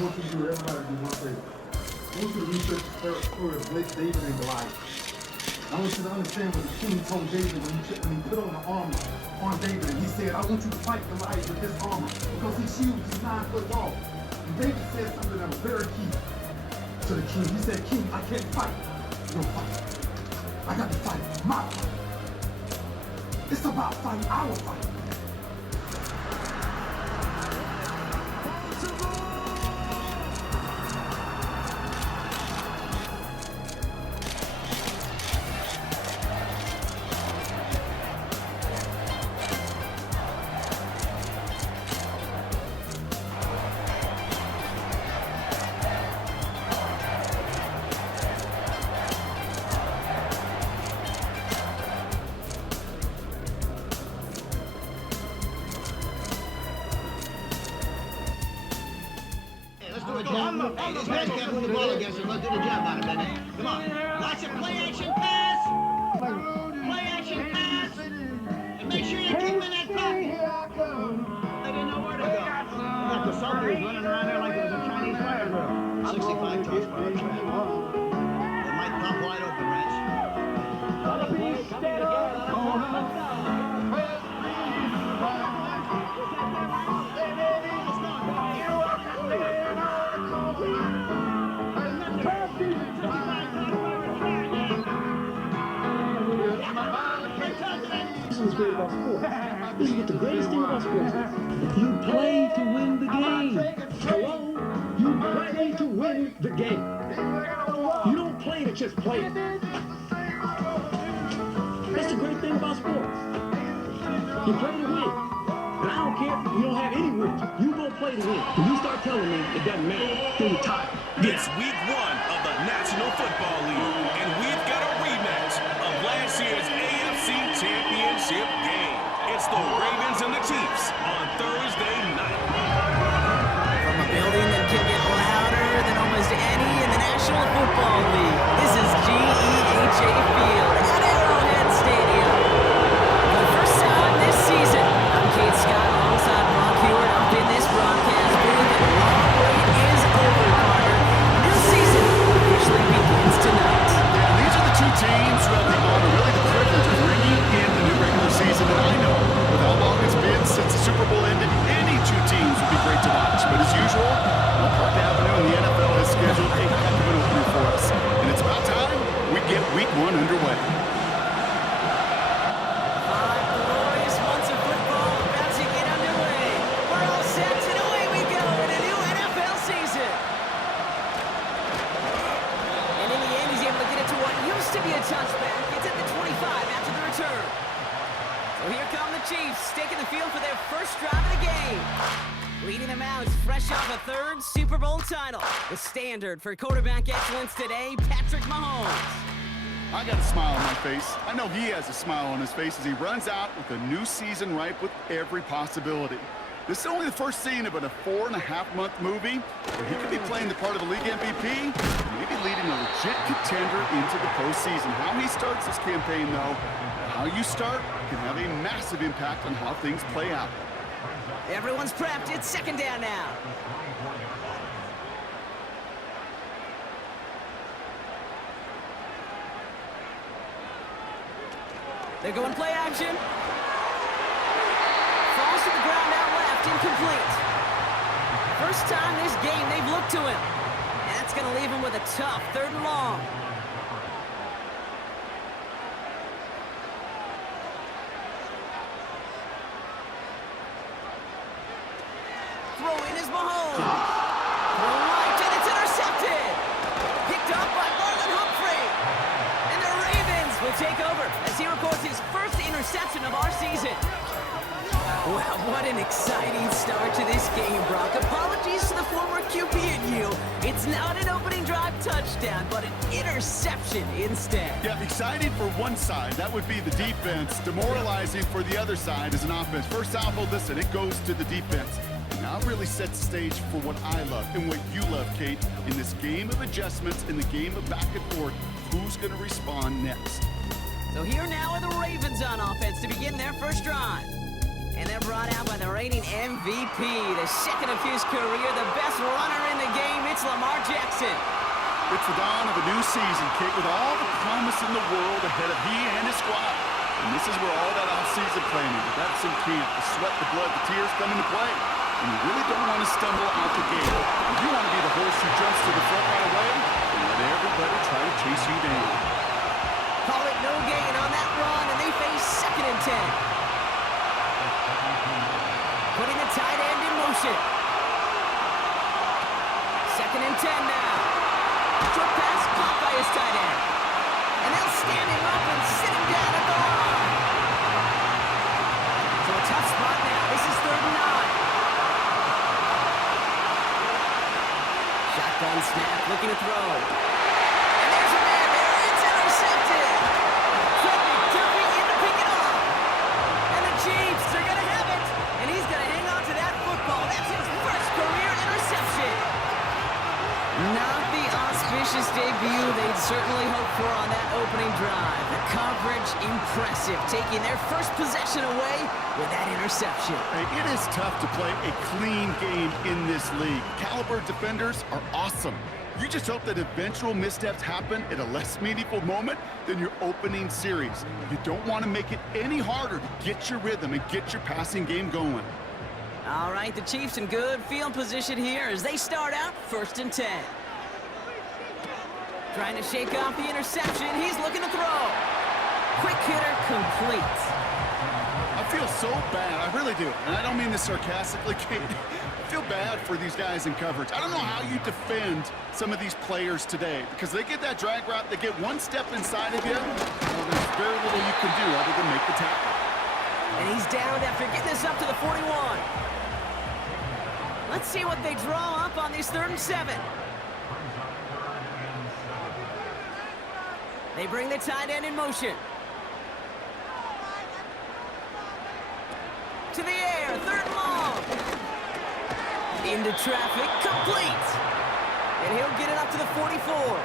want you to do everybody do one favor. I want you to research the story of David and Goliath. I want you to understand what the king told David when he put on the armor on David, and he said, I want you to fight Goliath with this armor because he's huge, he's 9 foot tall. And David said something that was very key to the king. He said, King, I can't fight your fight. I got to fight my fight. It's about fighting our fight. Hey, this guy's got the ball against him. Let's do the job on it, baby. Come on. Watch it. Play action pass. Play action pass. And make sure you keep him in that pocket. They didn't know where to go. Got the soldiers running around there like it was a Chinese fire drill. 65 toss for a trap. They might pop wide open, This is great about sports. This is what the greatest thing about sports is. You play to win the game. Hello? You play to win the game. You don't play to just play it. That's the great thing about sports. You play to win. And I don't care if you don't have any wins. You go play to win. When you start telling me it doesn't matter, then you're tired. It's week 1 of the National Football League, and we've got a rematch of last year's AFC Championship game. It's the Ravens and the Chiefs on Thursday night. From a building that can get louder than almost any in the National Football League, this is GEHA Field at Arrowhead Stadium. For the first time this season, I'm Kate Scott alongside Brock Hewitt up in this broadcast booth. The long wait is over, Carter. New season officially begins tonight. These are the two teams who have the honor, really the privilege of bringing in the new regular season. And I know, with how long it's been since the Super Bowl ended, any two teams would be great to watch. But as usual, Park Avenue and the NFL has scheduled a heck of an opening for us. And it's about time we get week 1 underway. 5 glorious months of football about to get underway. We're all set, and away we go in a new NFL season. And in the end, he's able to get it to what used to be a touchback. It's at the 25 after the return. So here come the Chiefs, taking the field for their first drive of the game. Leading them out is fresh off a 3rd Super Bowl title. The standard for quarterback excellence today, Patrick Mahomes. I got a smile on my face. I know he has a smile on his face as he runs out with a new season ripe with every possibility. This is only the first scene of a 4.5-month movie where he could be playing the part of the league MVP, maybe leading a legit contender into the postseason. How he starts this campaign, though, how you start can have a massive impact on how things play out. Everyone's prepped. It's 2nd down now. They're going play action. Falls to the ground out left, incomplete. First time this game they've looked to him. And that's going to leave him with a tough 3rd and long. Throw in is Mahomes. Throw right, and it's intercepted. Picked up by Marlon Humphrey. And the Ravens will take over as he records his first interception of our season. Wow, what an exciting start to this game, Brock. Apologies to the former QB and you. It's not an opening drive touchdown, but an interception instead. Yeah, exciting for one side. That would be the defense. Demoralizing for the other side as an offense. First off, well, listen, it goes to the defense. Now it really sets the stage for what I love and what you love, Kate, in this game of adjustments, in the game of back and forth. Who's going to respond next? So here now are the Ravens on offense to begin their first drive. And they're brought out by the reigning MVP, the second of his career, the best runner in the It's Lamar Jackson. It's the dawn of a new season, Kate, with all the promise in the world ahead of he and his squad. And this is where all that off-season planning, the reps in camp, the sweat, the blood, the tears come into play. And you really don't want to stumble out the gate. If you want to be the horse who jumps to the front right away, then let everybody try to chase you down. Call it no gain on that run, and they face 2nd and 10. Putting the tight end in motion. 2nd and 10 now. Short pass caught by his tight end. And they'll stand him up and sit him down at the line. So a tough spot now. This is 3rd and 9. Shotgun snap, looking to throw. And there's a man there. It's intercepted. Frederick Duffy in to pick it off. And the Chiefs are going to have it. And he's going to hang on to that football. That's his first career interception. Not the auspicious debut they'd certainly hoped for on that opening drive. The coverage impressive, taking their first possession away with that interception. Hey, it is tough to play a clean game in this league. Caliber defenders are awesome. You just hope that eventual missteps happen at a less meaningful moment than your opening series. You don't want to make it any harder to get your rhythm and get your passing game going. All right, the Chiefs in good field position here as they start out 1st and 10. Trying to shake off the interception. He's looking to throw. Quick hitter complete. I feel so bad. I really do. And I don't mean this sarcastically, Kate. I feel bad for these guys in coverage. I don't know how you defend some of these players today because they get that drag route, they get one step inside of you, well, there's very little you can do other than make the tackle. And he's down after getting this up to the 41. Let's see what they draw up on this 3rd and 7. They bring the tight end in motion. To the air, 3rd and long. Into traffic, complete. And he'll get it up to the 44.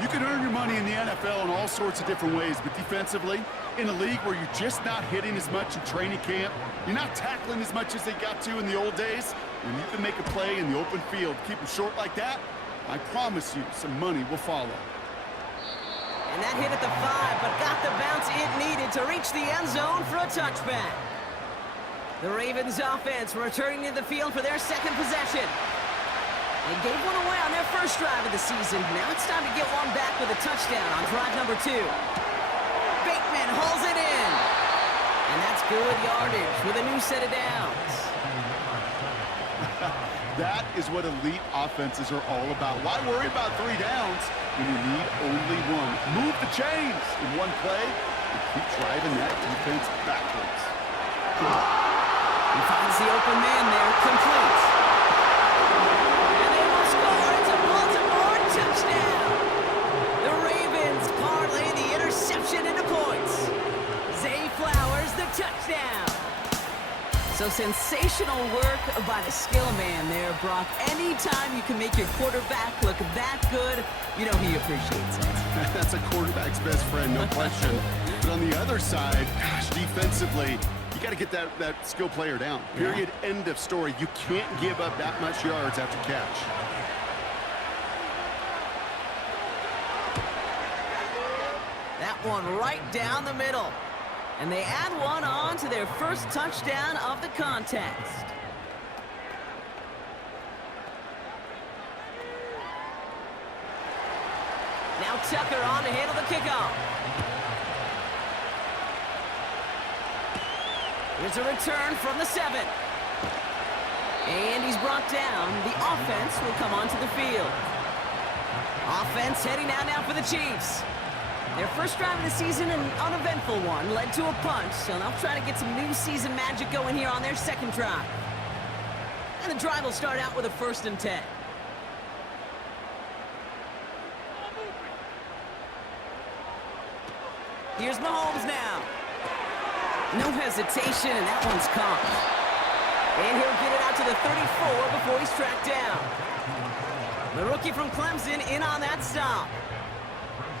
You can earn your money in the NFL in all sorts of different ways, but defensively, in a league where you're just not hitting as much in training camp, you're not tackling as much as they got to in the old days, when you can make a play in the open field, keep them short like that, I promise you some money will follow. And that hit at the 5, but got the bounce it needed to reach the end zone for a touchback. The Ravens offense returning to the field for their 2nd possession. They gave one away on their first drive of the season. Now it's time to get one back with a touchdown on drive number 2. Bateman hauls it in. And that's good yardage with a new set of downs. That is what elite offenses are all about. Why worry about 3 downs when you need only 1? Move the chains in one play and keep driving that defense backwards. He finds the open man there, complete. And they will score. It's a Baltimore touchdown. The Ravens parlay the interception into points. Zay Flowers, the touchdown. So sensational work by the skill man there, Brock. Anytime you can make your quarterback look that good, you know he appreciates it. That's a quarterback's best friend, no question. But on the other side, gosh, defensively, you got to get that skill player down. Period. Yeah. End of story. You can't give up that much yards after catch. That one right down the middle. And they add one on to their first touchdown of the contest. Now Tucker on to handle the kickoff. Here's a return from the 7. And he's brought down. The offense will come onto the field. Offense heading out now for the Chiefs. Their first drive of the season, an uneventful one, led to a punt, so they'll try to get some new season magic going here on their 2nd drive. And the drive will start out with a 1st and 10. Here's Mahomes now. No hesitation, and that one's caught. And he'll get it out to the 34 before he's tracked down. The rookie from Clemson in on that stop.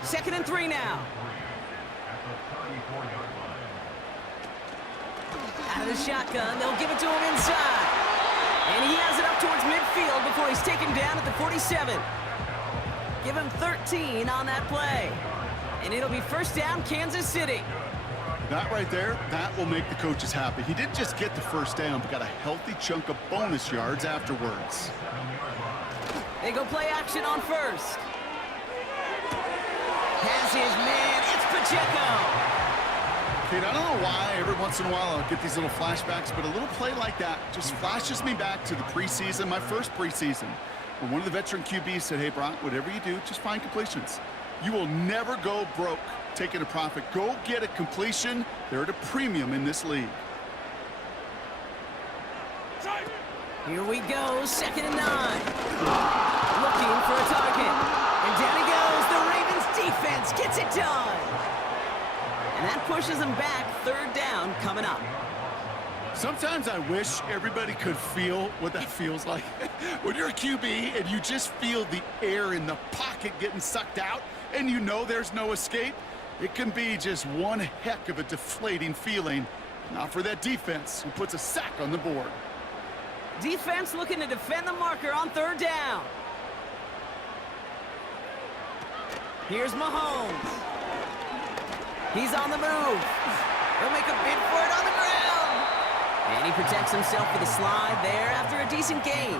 2nd and 3 now. Out of the shotgun, they'll give it to him inside. And he has it up towards midfield before he's taken down at the 47. Give him 13 on that play. And it'll be first down, Kansas City. That right there, that will make the coaches happy. He didn't just get the first down, but got a healthy chunk of bonus yards afterwards. They go play action on first. Has his man, it's Pacheco. Kate, I don't know why every once in a while I'll get these little flashbacks, but a little play like that just flashes me back to the preseason, my first preseason, where one of the veteran QBs said, hey, Brock, whatever you do, just find completions. You will never go broke taking a profit. Go get a completion. They're at a premium in this league. Here we go, 2nd and 9. Looking for a target. And down he goes. The Ravens defense gets it done. And that pushes them back. 3rd down coming up. Sometimes I wish everybody could feel what that feels like. When you're a QB and you just feel the air in the pocket getting sucked out and you know there's no escape, it can be just one heck of a deflating feeling. Not for that defense who puts a sack on the board. Defense looking to defend the marker on 3rd down. Here's Mahomes. He's on the move. He'll make a bid for it on the ground. And he protects himself with a slide there after a decent gain.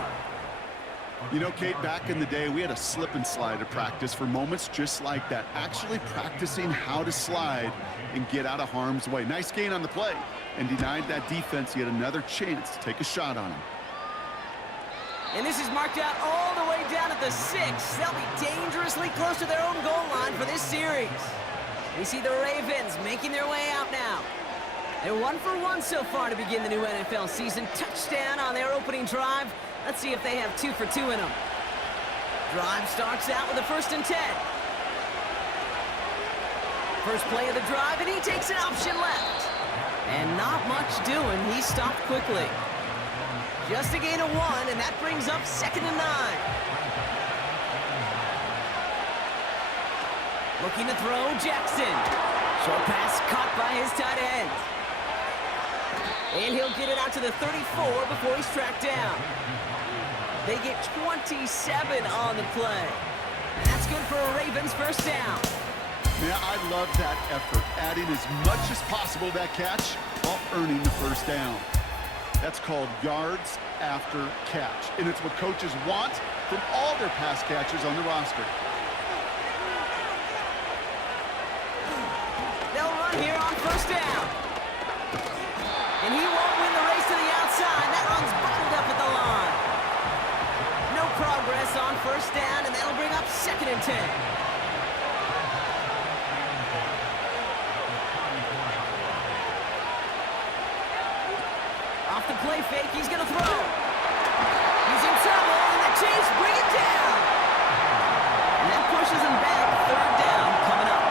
You know, Kate, back in the day, we had a slip and slide at practice for moments just like that. Actually practicing how to slide and get out of harm's way. Nice gain on the play and denied that defense yet another chance to take a shot on him. And this is marked out all the way down at the 6. They'll be dangerously close to their own goal line for this series. We see the Ravens making their way out now. They're 1 for 1 so far to begin the new NFL season. Touchdown on their opening drive. Let's see if they have 2 for 2 in them. Drive starts out with a 1st and 10. First play of the drive, and he takes an option left. And not much doing. He stopped quickly. Just a gain of 1, and that brings up 2nd and 9. Looking to throw, Jackson. Short pass caught by his tight end. And he'll get it out to the 34 before he's tracked down. They get 27 on the play. And that's good for a Ravens first down. Yeah, I love that effort, adding as much as possible to that catch while earning the first down. That's called yards after catch, and it's what coaches want from all their pass catchers on the roster. They'll run here on first down. And he won't win the race to the outside. That run's bottled up at the line. No progress on first down, and that'll bring up 2nd and 10. Off the play fake, he's going to throw. He's in trouble, and the Chiefs bring it down. And that pushes him back. 3rd down coming up.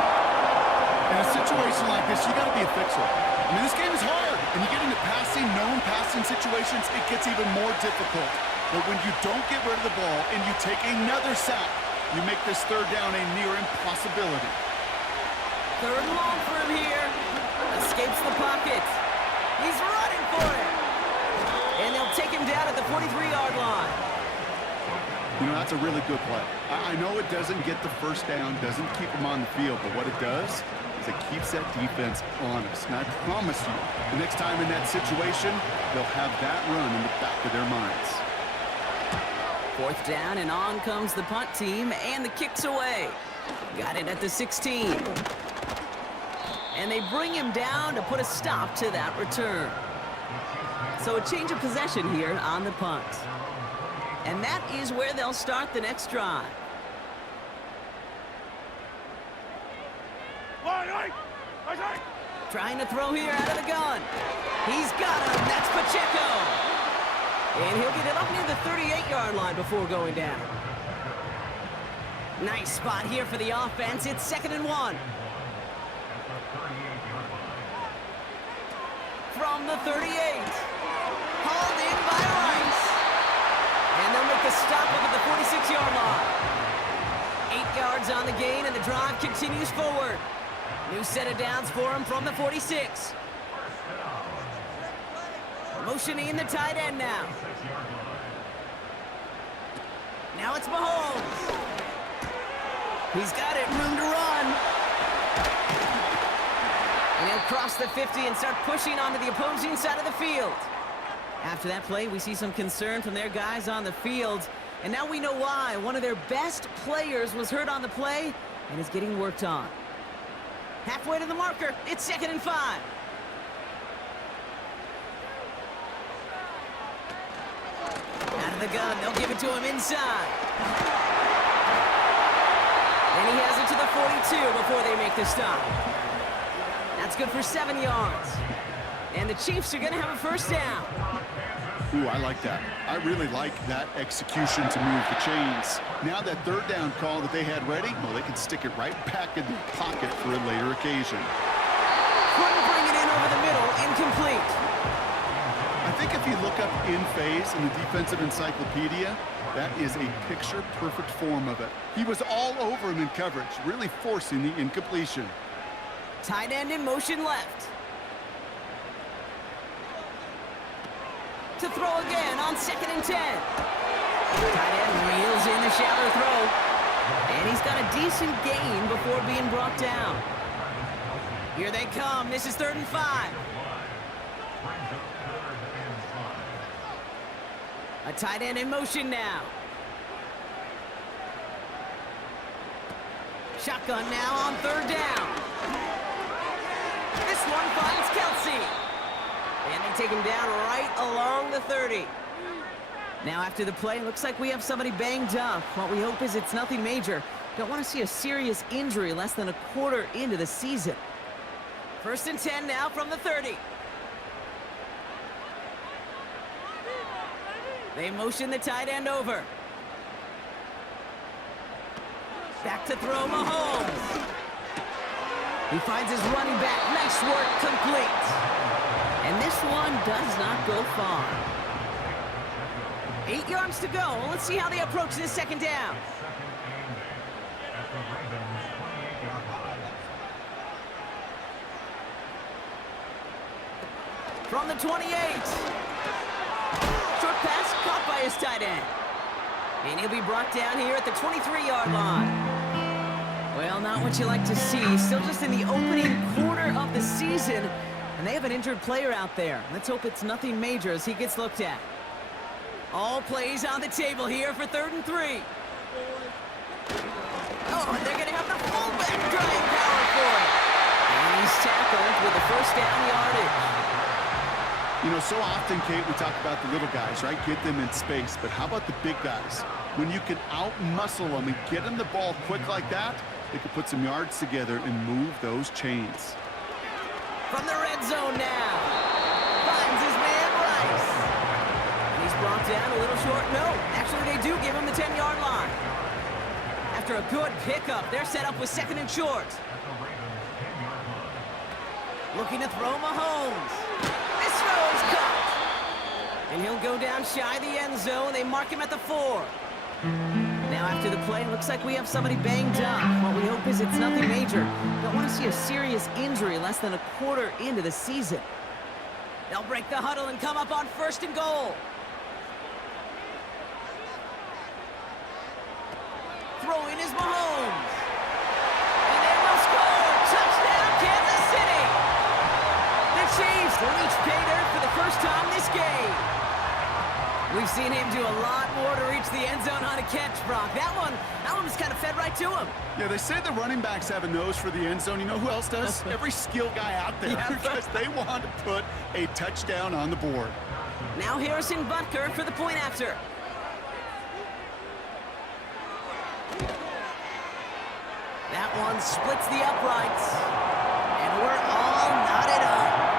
In a situation like this, you got to be a fixer. I mean, this game is hard, and you get into passing, known passing situations, it gets even more difficult. But when you don't get rid of the ball and you take another sack, you make this 3rd down a near impossibility. 3rd and long for him here. Escapes the pocket. He's running for it. And they'll take him down at the 43-yard line. You know, that's a really good play. I know it doesn't get the first down, doesn't keep him on the field, but what it does is it keeps that defense honest. And I promise you, the next time in that situation, they'll have that run in the back of their minds. 4th down, and on comes the punt team, and the kick's away. Got it at the 16. And they bring him down to put a stop to that return. So a change of possession here on the punt. And that is where they'll start the next drive. Trying to throw here out of the gun. He's got him. That's Pacheco. And he'll get it up near the 38-yard line before going down. Nice spot here for the offense. It's 2nd and 1. From the 38. Hauled in by Rice. And they'll make the stop up at the 46-yard line. 8 yards on the gain, and the drive continues forward. New set of downs for him from the 46. Motioning in the tight end now. Now it's Mahomes. He's got it, room to run. And he'll cross the 50 and start pushing onto the opposing side of the field. After that play, we see some concern from their guys on the field. And now we know why. One of their best players was hurt on the play and is getting worked on. Halfway to the marker, it's 2nd and 5. Out of the gun, they'll give it to him inside. And he has it to the 42 before they make the stop. That's good for 7 yards. And the Chiefs are going to have a first down. Ooh, I like that. I really like that execution to move the chains. Now that 3rd down call that they had ready, well, they can stick it right back in the pocket for a later occasion. Couldn't bring it in over the middle, incomplete. I think if you look up in phase in the defensive encyclopedia, that is a picture-perfect form of it. He was all over him in coverage, really forcing the incompletion. Tight end in motion left. To throw again on 2nd and 10. Tight end reels in the shallow throw. And he's got a decent gain before being brought down. Here they come. This is 3rd and 5. A tight end in motion now. Shotgun now on 3rd down. This one finds Kelsey. And they take him down right along the 30. Now after the play, looks like we have somebody banged up. What we hope is it's nothing major. Don't want to see a serious injury less than a quarter into the season. 1st and 10 now from the 30. They motion the tight end over. Back to throw Mahomes. He finds his running back. Nice work, complete. And this one does not go far. 8 yards to go. Let's see how they approach this 2nd down. From the 28. Short pass caught by his tight end. And he'll be brought down here at the 23-yard line. Well, not what you like to see. Still just in the opening quarter of the season. And they have an injured player out there. Let's hope it's nothing major as he gets looked at. All plays on the table here for 3rd and 3. Oh, and they're going to have the fullback drive power for it. And he's tackled with the 1st down yardage. You know, so often, Kate, we talk about the little guys, right? Get them in space. But how about the big guys? When you can out-muscle them and get them the ball quick like that, they can put some yards together and move those chains. From the red zone now. Finds his man Rice. And he's brought down a little short. No, actually they do give him the 10-yard line. After a good pickup, they're set up with 2nd and short. Looking to throw Mahomes. This throw is caught. And he'll go down shy of the end zone. They mark him at the 4. Now after the play, looks like we have somebody banged up. What we hope is it's nothing major. Don't want to see a serious injury less than a quarter into the season. They'll break the huddle and come up on 1st and goal. Throwing is Mahomes. And they will score. Touchdown, Kansas City. The Chiefs reach pay dirt for the first time this game. We've seen him do a lot more to reach the end zone on a catch, Brock. That one was kind of fed right to him. Yeah, they say the running backs have a nose for the end zone. You know who else does? Every skill guy out there, because they want to put a touchdown on the board. Now Harrison Butker for the point after. That one splits the uprights. And we're all knotted up.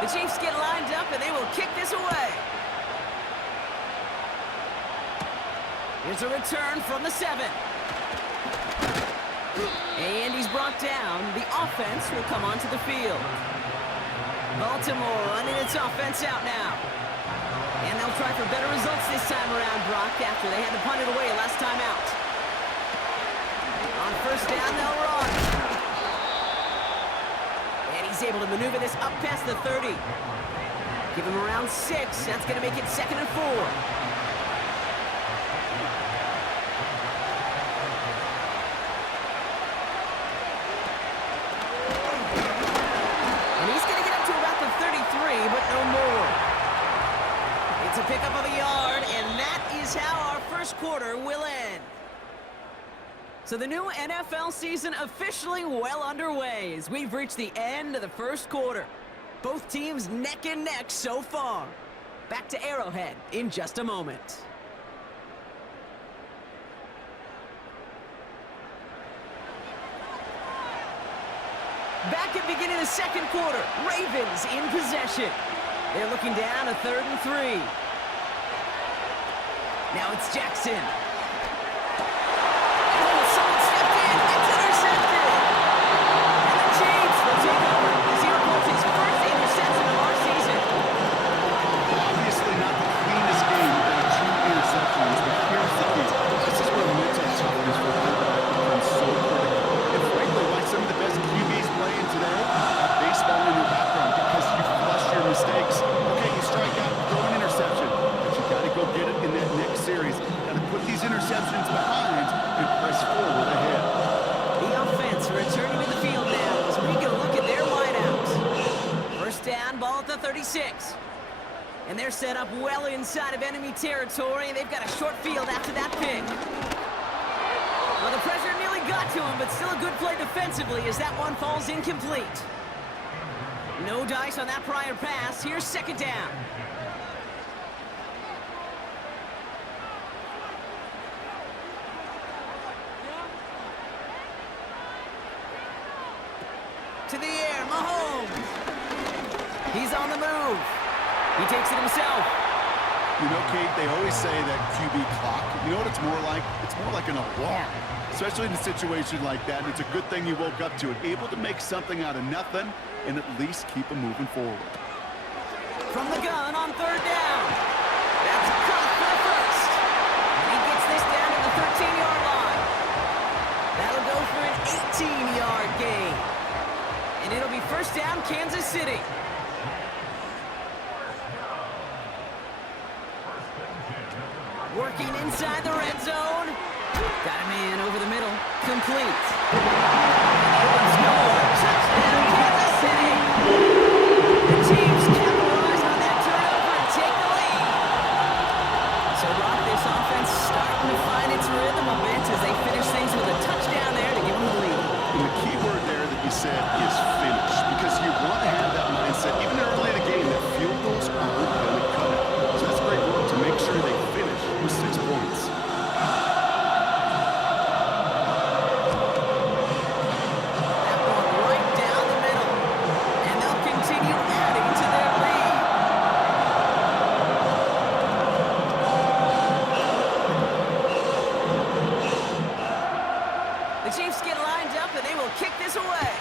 The Chiefs get lined up and they will kick this away. Here's a return from the 7. And he's brought down. The offense will come onto the field. Baltimore running its offense out now. And they'll try for better results this time around, Brock, after they had to punt it away last time out. On 1st down, they'll run. And he's He's able to maneuver this up past the 30. Give him around 6. That's going to make it 2nd and 4. And he's going to get up to about the 33, but no more. It's a pickup of a yard, and that is how our first quarter will end. So the new NFL season officially well underway as we've reached the end of the first quarter. Both teams neck and neck so far. Back to Arrowhead in just a moment. Back at the beginning of the second quarter, Ravens in possession. They're looking down a 3rd and 3. Now it's Jackson. Someone stepped in. It's intercepted. And the Chiefs will take over as he reports his first interception of our season. Obviously not the cleanest game with 2 interceptions, but here's the key. This is where mental toughness for quarterback becomes so critical. And frankly, why some of the best QBs playing today have baseball in their background, because you flush your mistakes. Okay, you strike out, throw an interception, but you got to go get it in that next series. Got to put these interceptions behind and press forward ahead. The offense returning to the field now as we get a look at their wideouts. First down, ball at the 36. And they're set up well inside of enemy territory. They've got a short field after that pick. Well, the pressure nearly got to him, but still a good play defensively as that one falls incomplete. No dice on that prior pass. Here's 2nd down. To the air, Mahomes. He's on the move. He takes it himself. You know, Kate, they always say that QB clock. You know what it's more like? It's more like an alarm, especially in a situation like that. And it's a good thing you woke up to it, able to make something out of nothing and at least keep them moving forward. From the gun on 3rd down. That's caught for the first. He gets this down to the 13-yard line. That'll go for an 18-yard gain. And it'll be 1st down, Kansas City. Working inside the red zone. Got a man over the middle. Complete. Score. Touchdown, Kansas City. The Chiefs capitalize on that turnover and take the lead. So, Rock, this offense starting to find its rhythm a bit as they finish things with a touchdown there to give them the lead. And the key word there that you said is finish, because you want to have that mindset, even early in the game, that field goals aren't going to cut it. So that's great work to make sure they finish with 6 points. That one right down the middle. And they'll continue adding to their lead. The Chiefs get lined up and they will kick this away.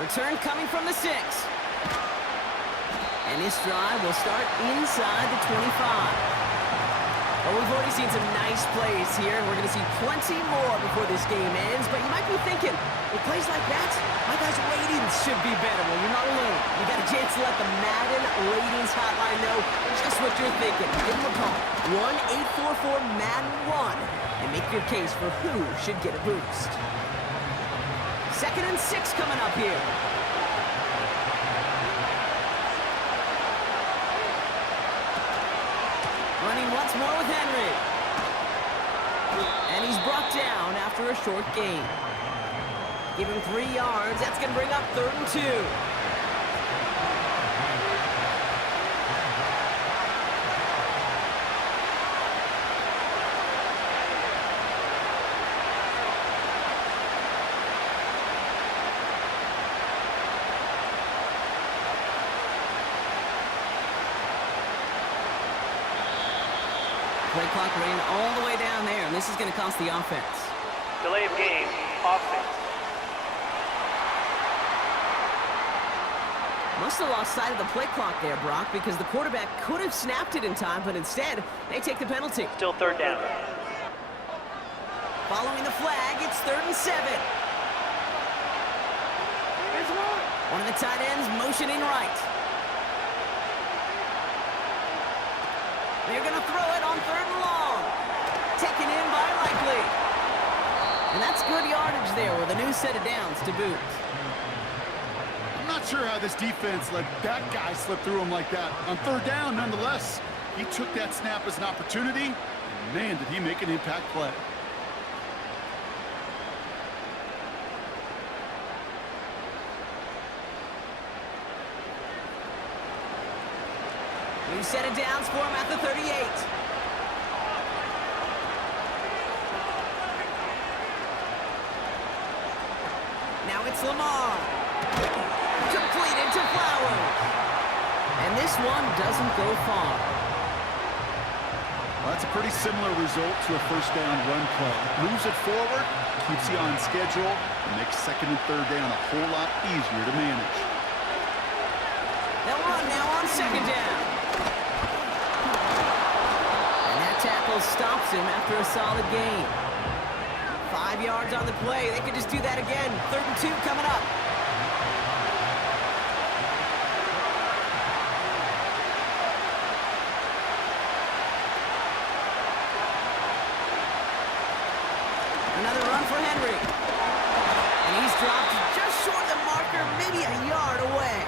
Return coming from the 6. And this drive will start inside the 25. Well, we've already seen some nice plays here, and we're going to see plenty more before this game ends. But you might be thinking, with plays like that, my guys' ratings should be better. Well, you're not alone. You got a chance to let the Madden ratings hotline know just what you're thinking. Give them a call, 1-844-MADDEN-1, and make your case for who should get a boost. 2nd and 6 coming up here. Running once more with Henry. And he's brought down after a short gain. Give him 3 yards. That's going to bring up 3rd and 2. Play clock ran all the way down there, and this is going to cost the offense. Delay of game, offense. Must have lost sight of the play clock there, Brock, because the quarterback could have snapped it in time, but instead, they take the penalty. Still 3rd down. Following the flag, it's 3rd and 7. One of the tight ends motioning right. They're going to throw it on 3rd and long. Taken in by Likely. And that's good yardage there with a new set of downs to boot. I'm not sure how this defense let that guy slip through him like that. On 3rd down, nonetheless, he took that snap as an opportunity. And man, did he make an impact play. New set of downs for him at the 38. Now it's Lamar. Completed to Flowers. And this one doesn't go far. Well, that's a pretty similar result to a 1st down run play. Moves it forward, keeps you on schedule, and makes 2nd and 3rd down a whole lot easier to manage. They'll run now on 2nd down. Tackle stops him after a solid gain. 5 yards on the play. They could just do that again. 3rd and 2 coming up. Another run for Henry. And he's dropped just short of the marker, maybe a yard away.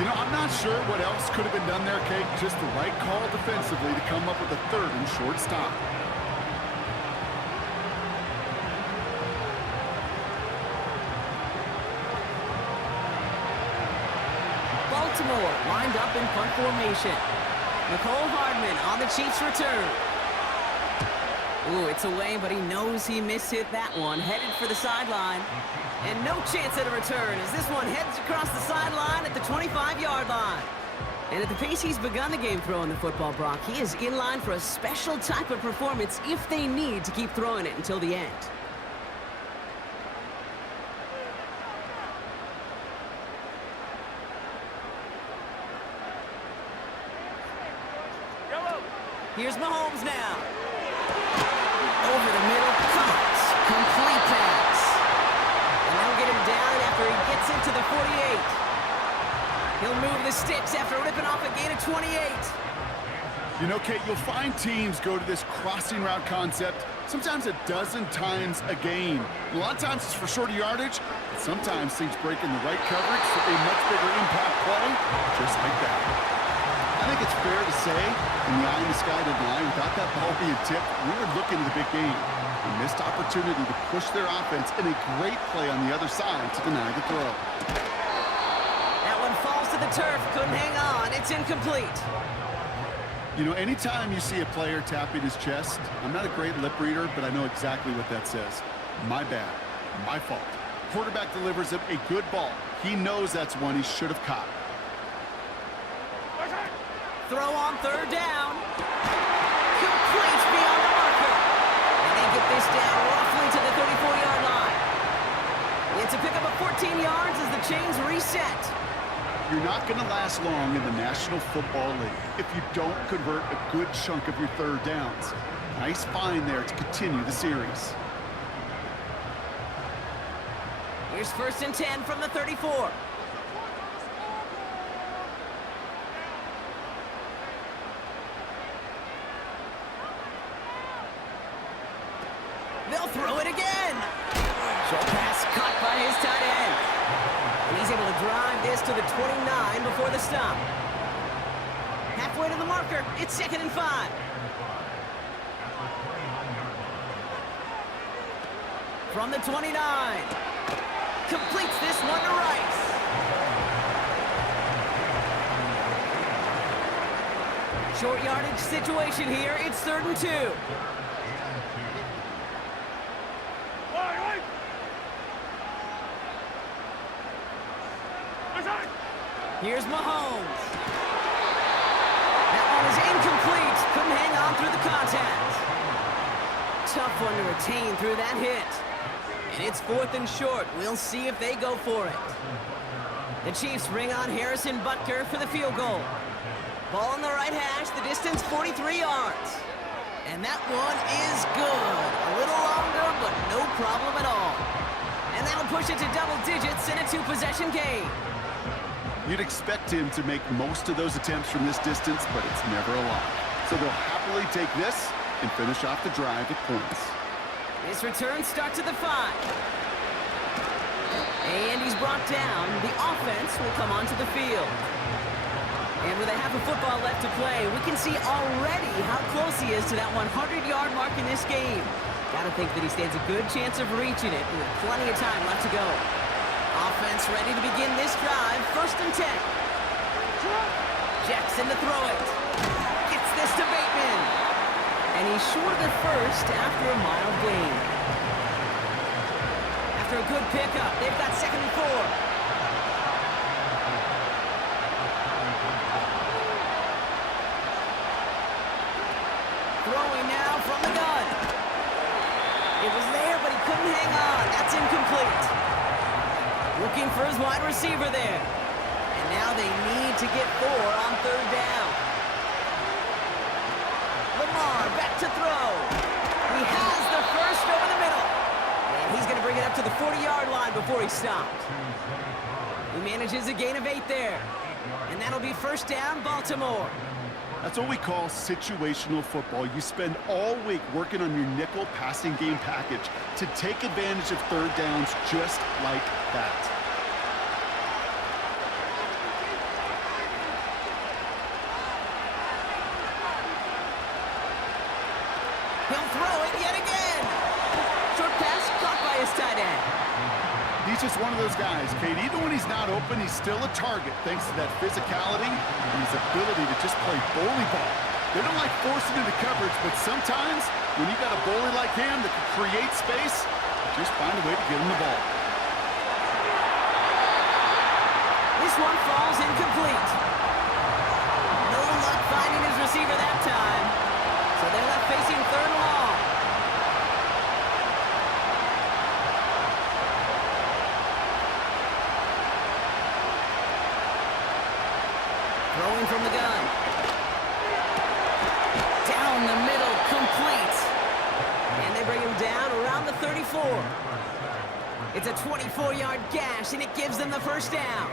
You know, I'm not sure what else could have been done there, Kate. Just the right call defensively to come up with a 3rd and short stop. Baltimore lined up in punt formation. Nicole Hardman on the Chiefs' return. Ooh, it's away, but he knows he mishit that one. Headed for the sideline. And no chance at a return as this one heads across the sideline at the 25-yard line. And at the pace he's begun the game throwing the football, Brock, he is in line for a special type of performance if they need to keep throwing it until the end. Here's Mahomes now. Over the middle, Cox. Complete pass. And they'll get him down after he gets into the 48. He'll move the sticks after ripping off a gain of 28. You know, Kate, you'll find teams go to this crossing route concept sometimes a dozen times a game. A lot of times it's for shorter yardage, but sometimes things break in the right coverage for a much bigger impact play, just like that. I think it's fair to say, in the eye in the sky line, without that ball being tipped, we were looking at the big game. A missed opportunity to push their offense and a great play on the other side to deny the throw. That one falls to the turf, couldn't hang on, it's incomplete. You know, anytime you see a player tapping his chest, I'm not a great lip reader, but I know exactly what that says. My bad, my fault. Quarterback delivers him a good ball. He knows that's one he should have caught. Throw on 3rd down. Complete beyond the marker. And they get this down roughly to the 34-yard line. It's a pickup of 14 yards as the chains reset. You're not going to last long in the National Football League if you don't convert a good chunk of your 3rd downs. Nice find there to continue the series. Here's 1st and 10 from the 34. They'll throw it again. Short pass caught by his tight end. And he's able to drive this to the 29 before the stop. Halfway to the marker, it's 2nd and 5. From the 29. Completes this one to Rice. Short yardage situation here, it's 3rd and 2. Here's Mahomes. That one is incomplete. Couldn't hang on through the contact. Tough one to retain through that hit. And it's 4th and short. We'll see if they go for it. The Chiefs bring on Harrison Butker for the field goal. Ball on the right hash, the distance 43 yards. And that one is good. A little longer, but no problem at all. And And that'll push it to double digits in a 2-possession game. You'd expect him to make most of those attempts from this distance, but it's never a lot. So they'll happily take this and finish off the drive with points. This return starts at the 5. And he's brought down. The offense will come onto the field. And with a half a football left to play, we can see already how close he is to that 100-yard mark in this game. Gotta think that he stands a good chance of reaching it with plenty of time left to go. Offense ready to begin this drive. 1st and 10. Jackson to throw it. Gets this to Bateman. And he's short of the first after a mild gain. After a good pickup, they've got 2nd and 4. Throwing now from the gun. It was there, but he couldn't hang on. That's incomplete. Looking for his wide receiver there. And now they need to get 4 on 3rd down. Lamar back to throw. He has the first over the middle. And he's going to bring it up to the 40-yard line before he stopped. He manages a gain of 8 there. And that'll be 1st down, Baltimore. That's what we call situational football. You spend all week working on your nickel passing game package to take advantage of 3rd downs just like that. He'll throw it yet again. Short pass caught by his tight end. He's just one of those guys, Kate. Even when he's not open, he's still a target thanks to that physicality and his ability to just play bully ball. They don't like forcing into coverage, but sometimes when you got a bully like him that can create space, just find a way to get him the ball. This one falls incomplete. No luck finding his receiver that time. So they're left facing 3rd and long. Throwing from the gun. Down the middle, complete. And they bring him down around the 34. It's a 24-yard gash, and it gives them the 1st down.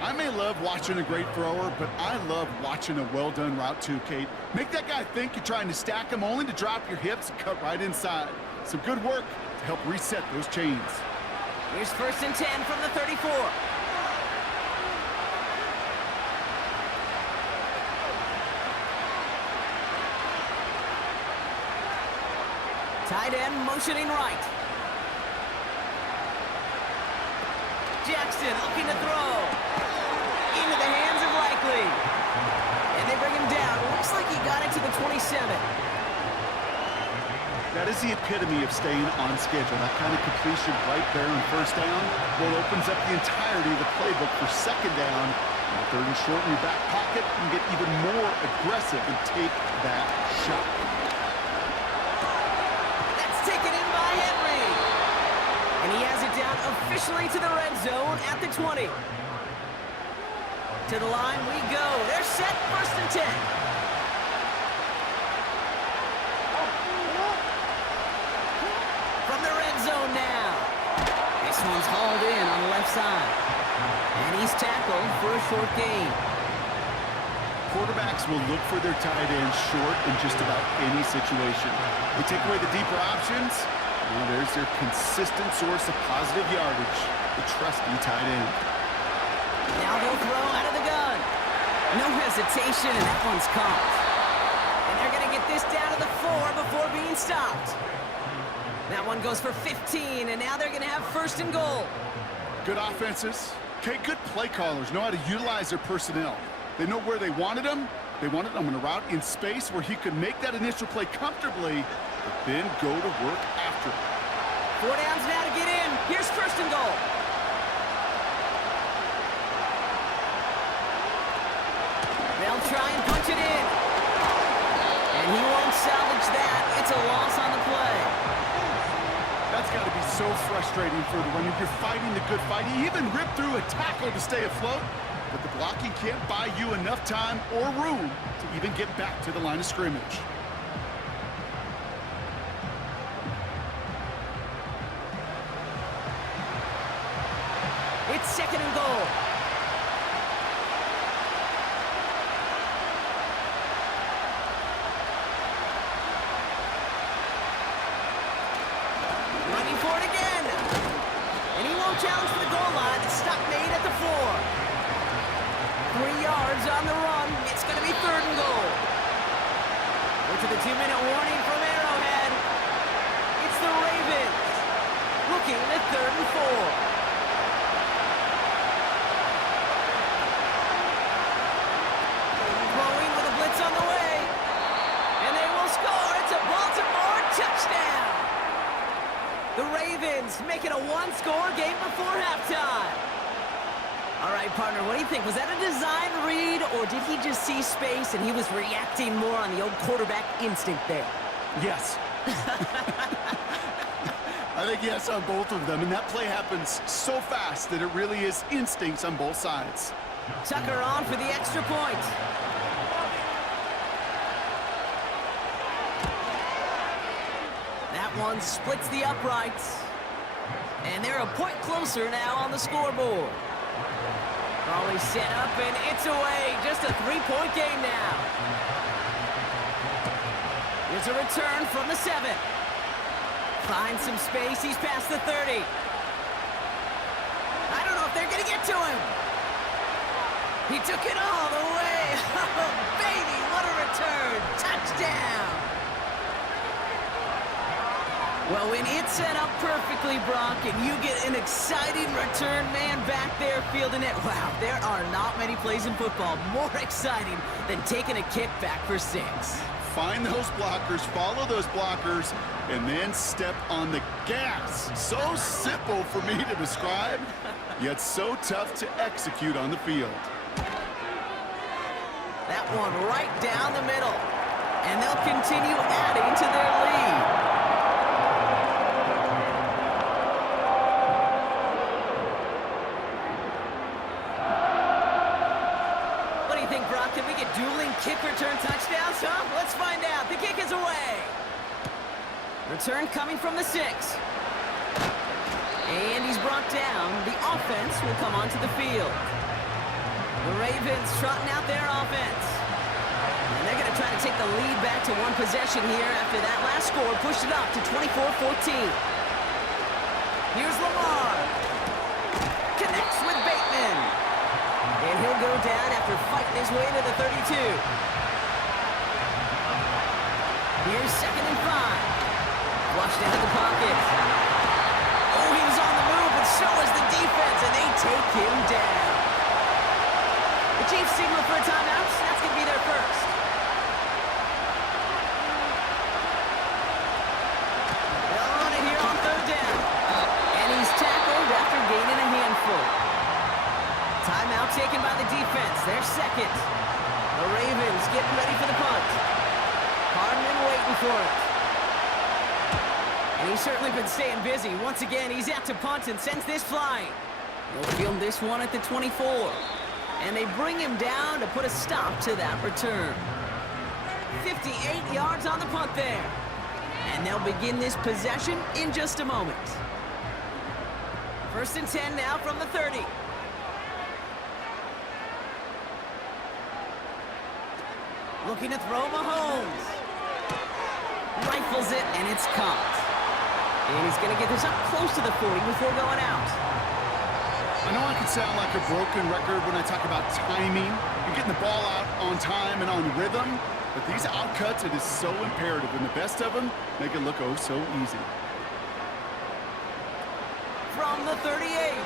I may love watching a great thrower, but I love watching a well-done route too, Kate. Make that guy think you're trying to stack him only to drop your hips and cut right inside. Some good work to help reset those chains. Here's 1st and 10 from the 34. Tight end motioning right. Jackson looking to throw. Into the hands of Likely. And they bring him down. Looks like he got it to the 27. That is the epitome of staying on schedule. That kind of completion right there on 1st down. Well, it opens up the entirety of the playbook for 2nd down. On 3rd and short in your back pocket, you can get even more aggressive and take that shot. That's taken in by Henry. And he has it down officially to the red zone at the 20. To the line we go. They're set, 1st and 10. From the red zone now. This one's hauled in on the left side. And he's tackled for a short gain. Quarterbacks will look for their tight end short in just about any situation. They take away the deeper options. Well, there's their consistent source of positive yardage, the trusty tight end. Now they'll throw out of the gun. No hesitation, and that one's caught. And they're going to get this down to the 4 before being stopped. That one goes for 15, and now they're going to have 1st and goal. Good offenses. Okay, good play callers know how to utilize their personnel. They know where they wanted him. They wanted him on a route in space where he could make that initial play comfortably, but then go to work after it. 4 downs now to get in. Here's 1st and goal. They'll try and punch it in. And he won't salvage that. It's a loss on the play. That's got to be so frustrating for the runner. You're fighting the good fight. He even ripped through a tackle to stay afloat, but the blocking can't buy you enough time or room to even get back to the line of scrimmage. It's second and goal. Running for it again. And he won't challenge for the goal line. The stop made at the 4. 3 yards on the run. It's going to be third and goal. We're to the 2-minute warning from Arrowhead. It's the Ravens. Looking at third and 4. Throwing with a blitz on the way. And they will score. It's a Baltimore touchdown. The Ravens make it a one-score game before halftime. All right, partner, what do you think? Was that a design read, or did he just see space and he was reacting more on the old quarterback instinct there? Yes. I think yes on both of them, and that play happens so fast that it really is instincts on both sides. Tucker on for the extra point. That one splits the uprights. And they're a point closer now on the scoreboard. Always set up, and it's away. Just a 3-point game now. Here's a return from the 7. Finds some space. He's past the 30. I don't know if they're going to get to him. He took it all the way. Oh, baby, what a return. Touchdown. Well, when it's set up perfectly, Brock, and you get an exciting return man back there fielding it, wow, there are not many plays in football more exciting than taking a kick back for 6. Find those blockers, follow those blockers, and then step on the gas. So simple for me to describe, yet so tough to execute on the field. That one right down the middle. And they'll continue adding to their lead. Can we get dueling kick return touchdowns, huh? Let's find out. The kick is away. Return coming from the 6. And he's brought down. The offense will come onto the field. The Ravens trotting out their offense. And they're going to try to take the lead back to one possession here after that last score pushed it up to 24-14. Here's Lamar. Connects with Bateman. And he'll go down after fighting his way to the 32. Here's second and 5. Flushed out of the pocket. Oh, he was on the move, but so is the defense, and they take him down. The Chiefs signal for a timeout. That's going to be their first. They'll run it here on third down. And he's tackled after gaining a handful. Timeout taken by the defense. Their second. The Ravens getting ready for the punt. Hardman waiting for it. And he's certainly been staying busy. Once again, he's out to punt and sends this flying. They'll field this one at the 24. And they bring him down to put a stop to that return. 58 yards on the punt there. And they'll begin this possession in just a moment. First and 10 now from the 30. Looking to throw Mahomes. Rifles it, and it's caught. And he's going to get this up close to the 40 before going out. I know I can sound like a broken record when I talk about timing and getting the ball out on time and on rhythm, but these outcuts, it is so imperative, and the best of them make it look oh so easy. From the 38.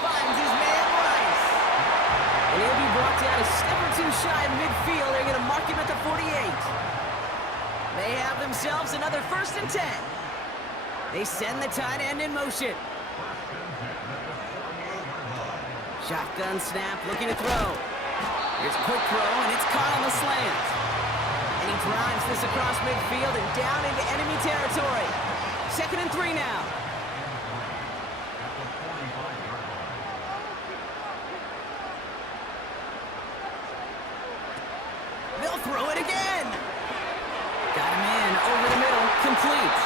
Finds his man Rice. And he'll be brought down a step or two shy of midfield. They're going to mark him at the 48. They have themselves another first and 10. They send the tight end in motion. Shotgun snap, looking to throw. Here's a quick throw, and it's caught on the slant. And he drives this across midfield and down into enemy territory. Second and 3 now. They'll throw it again. Got him in over the middle, complete.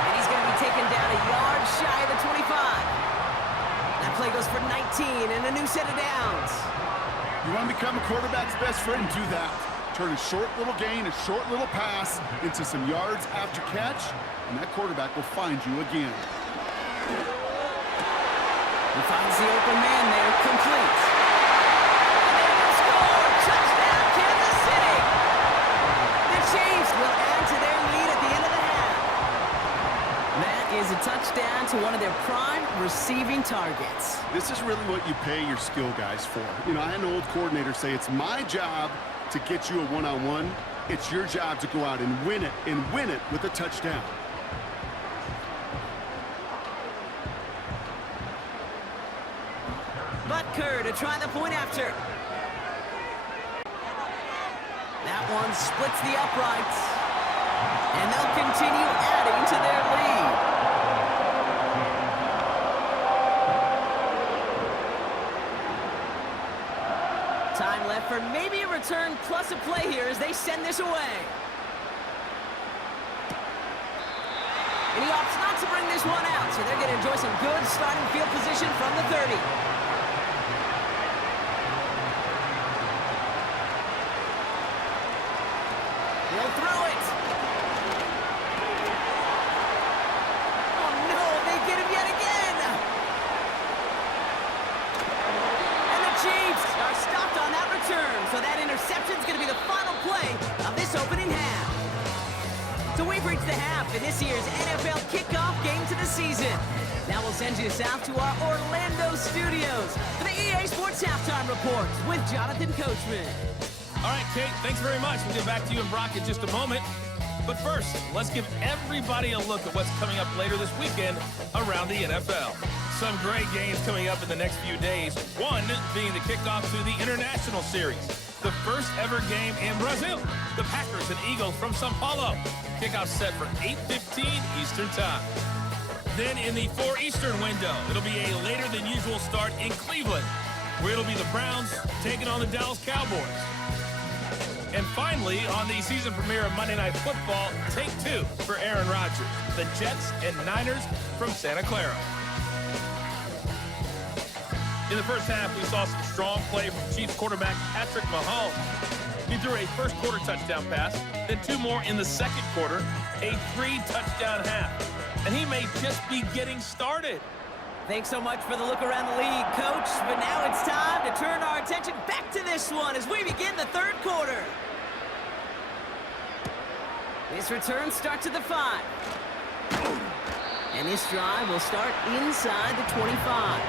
And he's going to be taken down a yard shy of the 25. That and a new set of downs. You want to become a quarterback's best friend, do that. Turn a short little gain, a short little pass into some yards after catch, and that quarterback will find you again. He finds the open man there, complete. And they will score! Touchdown, Kansas City! The Chiefs will add to their lead at the end of the half. That is a touchdown to one of their prime receiving targets. This is really what you pay your skill guys for. You know, I had an old coordinator say it's my job to get you a one-on-one. It's your job to go out and win it with a touchdown. Butker to try the point after. That one splits the uprights. And they'll continue adding to their lead. Time left for maybe a return plus a play here as they send this away. And he opts not to bring this one out, so they're going to enjoy some good starting field position from the 30. He'll throw it. Oh no, they get him yet again. And the Chiefs are stopped on that return, so that interception is going to be the final play of this opening half. So we've reached the half in this year's NFL kickoff game to the season. Now we'll send you south to our Orlando studios for the EA Sports Halftime Report with Jonathan Coachman. All right, Kate, thanks very much. We'll get back to you and Brock in just a moment. But first, let's give everybody a look at what's coming up later this weekend around the NFL. Some great games coming up in the next few days. One being the kickoff to the International Series. The first ever game in Brazil. The Packers and Eagles from São Paulo. Kickoff set for 8:15 Eastern Time. Then in the 4 Eastern window, it'll be a later than usual start in Cleveland, where it'll be the Browns taking on the Dallas Cowboys. And finally, on the season premiere of Monday Night Football, take 2 for Aaron Rodgers. The Jets and Niners from Santa Clara. In the first half, we saw some strong play from Chiefs quarterback Patrick Mahomes. He threw a first quarter touchdown pass, then 2 more in the second quarter, a 3-touchdown half. And he may just be getting started. Thanks so much for the look around the league, Coach. But now it's time to turn our attention back to this one as we begin the third quarter. This return starts at the 5. And this drive will start inside the 25.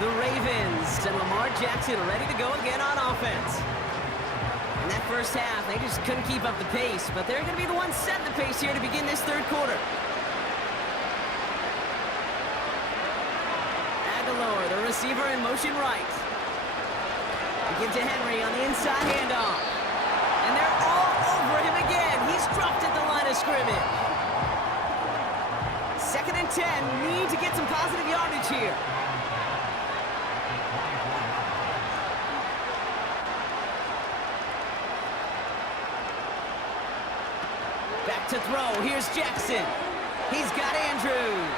The Ravens and Lamar Jackson are ready to go again on offense. In that first half, they just couldn't keep up the pace, but they're going to be the ones setting the pace here to begin this third quarter. Aguilar, the receiver in motion right. They give to Henry on the inside handoff. And they're all over him again. He's dropped at the line of scrimmage. 2nd and 10, need to get some positive yardage here. Back to throw. Here's Jackson. He's got Andrews.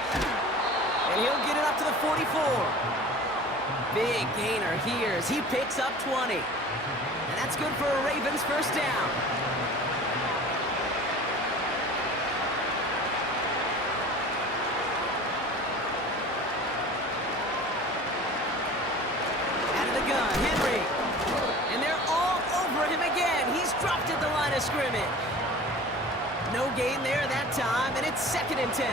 And he'll get it up to the 44. Big gainer here as he picks up 20. And that's good for a Ravens first down. Out of the gun, Henry. And they're all over him again. He's dropped at the line of scrimmage. No gain there that time, and it's 2nd and 10.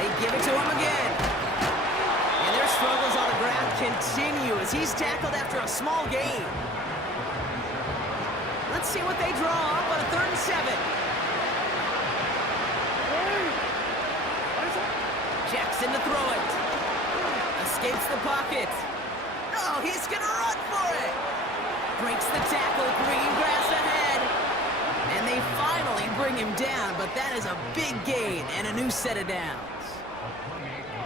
They give it to him again. And their struggles on the ground continue as he's tackled after a small gain. Let's see what they draw up on a 3rd and 7. Jackson to throw it. Escapes the pocket. Oh, he's going to run for it. Breaks the tackle, green grass ahead. And they finally bring him down, but that is a big gain and a new set of downs.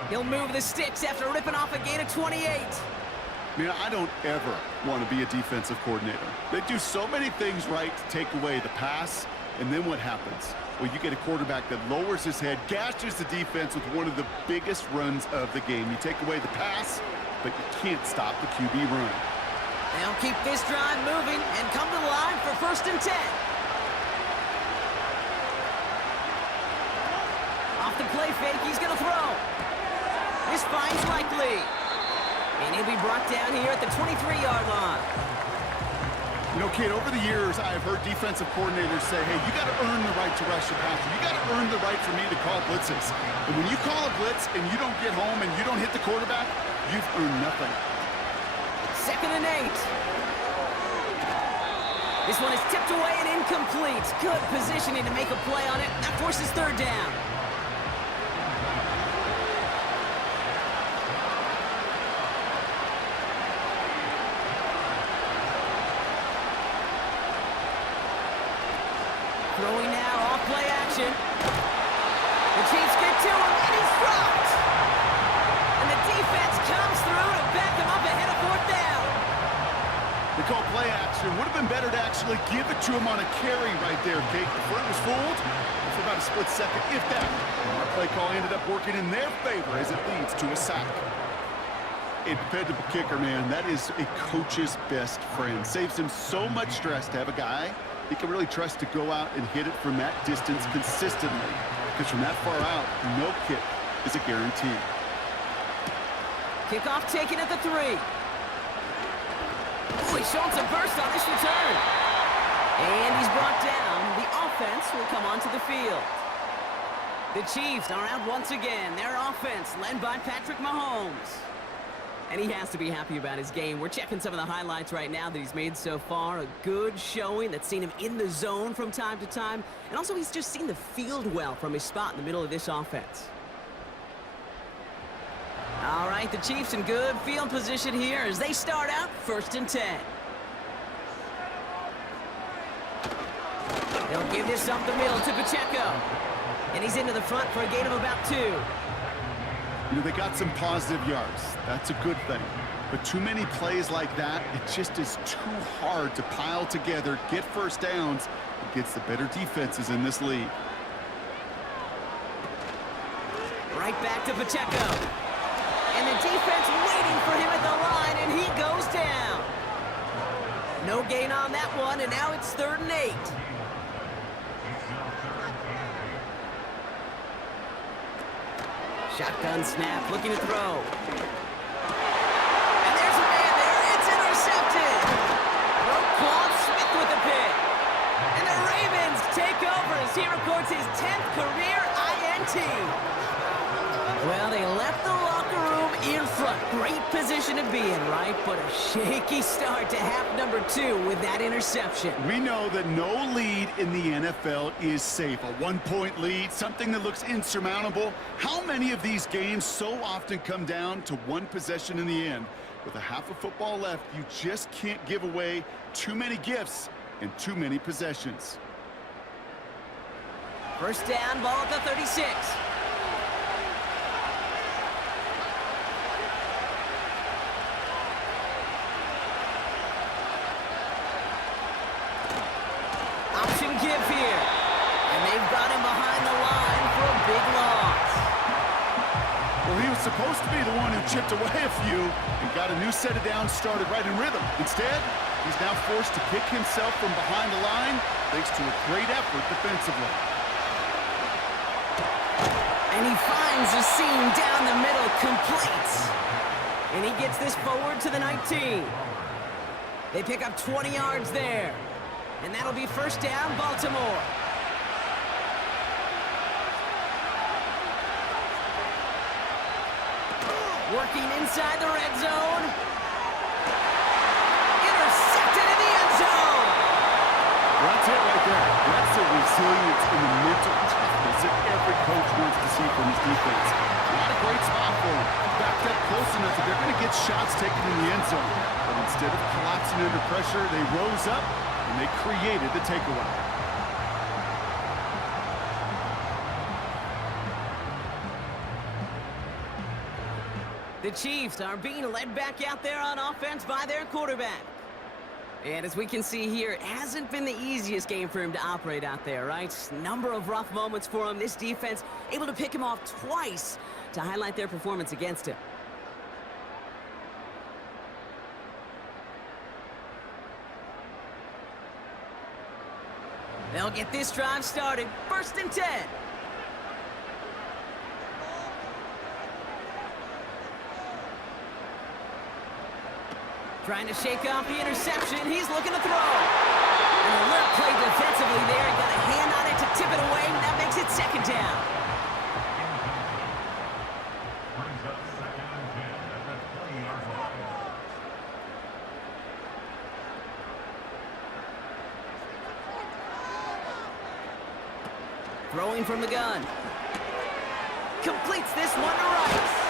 He'll move the sticks after ripping off a gain of 28. Man, I don't ever want to be a defensive coordinator. They do so many things right to take away the pass, And then what happens? Well, you get a quarterback that lowers his head, gashes the defense with one of the biggest runs of the game. You take away the pass, but you can't stop the QB run. They'll keep this drive moving and come to the line for 1st and 10. Off the play fake, he's going to throw. This finds likely. And he'll be brought down here at the 23-yard line. You know, kid, over the years, I've heard defensive coordinators say, hey, you got to earn the right to rush the passer. You got to earn the right for me to call blitzes. And when you call a blitz and you don't get home and you don't hit the quarterback, you've earned nothing. 2nd and 8. This one is tipped away and incomplete. Good positioning to make a play on it. That forces 3rd down. Throwing now, off play action. The Chiefs get to him, and he's dropped. And the defense comes through to back him up ahead of 4th down. They call play action. Would have been better to actually give it to him on a carry right there, Kate. Before it was fooled for about a split second, if that. And our play call ended up working in their favor as it leads to a sack. A dependable kicker, man. That is a coach's best friend. Saves him so much stress to have a guy he can really trust to go out and hit it from that distance consistently. Because from that far out, no kick is a guarantee. Kickoff taken at the 3. Oh, he's showing some burst on this return. And he's brought down. The offense will come onto the field. The Chiefs are out once again. Their offense led by Patrick Mahomes. And he has to be happy about his game. We're checking some of the highlights right now that he's made so far. A good showing that's seen him in the zone from time to time. And also he's just seen the field well from his spot in the middle of this offense. All right, the Chiefs in good field position here as they start out 1st and 10. They'll give this up the middle to Pacheco. And he's into the front for a gain of about 2. You know, they got some positive yards. That's a good thing. But too many plays like that, it just is too hard to pile together, get 1st downs, against the better defenses in this league. Right back to Pacheco. And the defense waiting for him at the line, and he goes down. No gain on that one, and now it's 3rd and 8. Shotgun snap, looking to throw. And there's a man there. It's intercepted. Roquan Smith with the pick. And the Ravens take over as he records his 10th career INT. Well, they left the locker room in front. Great position to be in, right? But a shaky start to half number 2 with that interception. We know that no lead in the NFL is safe. A 1-point lead, something that looks insurmountable. How many of these games so often come down to one possession in the end? With a half of football left, you just can't give away too many gifts and too many possessions. 1st down, ball at the 36. Give here, and they've got him behind the line for a big loss. Well, he was supposed to be the one who chipped away a few and got a new set of downs started right in rhythm. Instead, he's now forced to pick himself from behind the line thanks to a great effort defensively. And he finds a seam down the middle, complete. And he gets this forward to the 19. They pick up 20 yards there. And that'll be 1st down, Baltimore. Working inside the red zone. Intercepted in the end zone. That's it right there. That's the resilience and the mental toughness that every coach wants to see from his defense. Not a great spot for him. Backed up close enough that they're going to get shots taken in the end zone. But instead of collapsing under pressure, they rose up and they created the takeaway. The Chiefs are being led back out there on offense by their quarterback. And as we can see here, it hasn't been the easiest game for him to operate out there, right? Number of rough moments for him. This defense able to pick him off twice to highlight their performance against him. They'll get this drive started. 1st and 10. Trying to shake off the interception. He's looking to throw. An alert play defensively there. He got a hand on it to tip it away. And that makes it 2nd down. Throwing from the gun. Completes this one to Rice.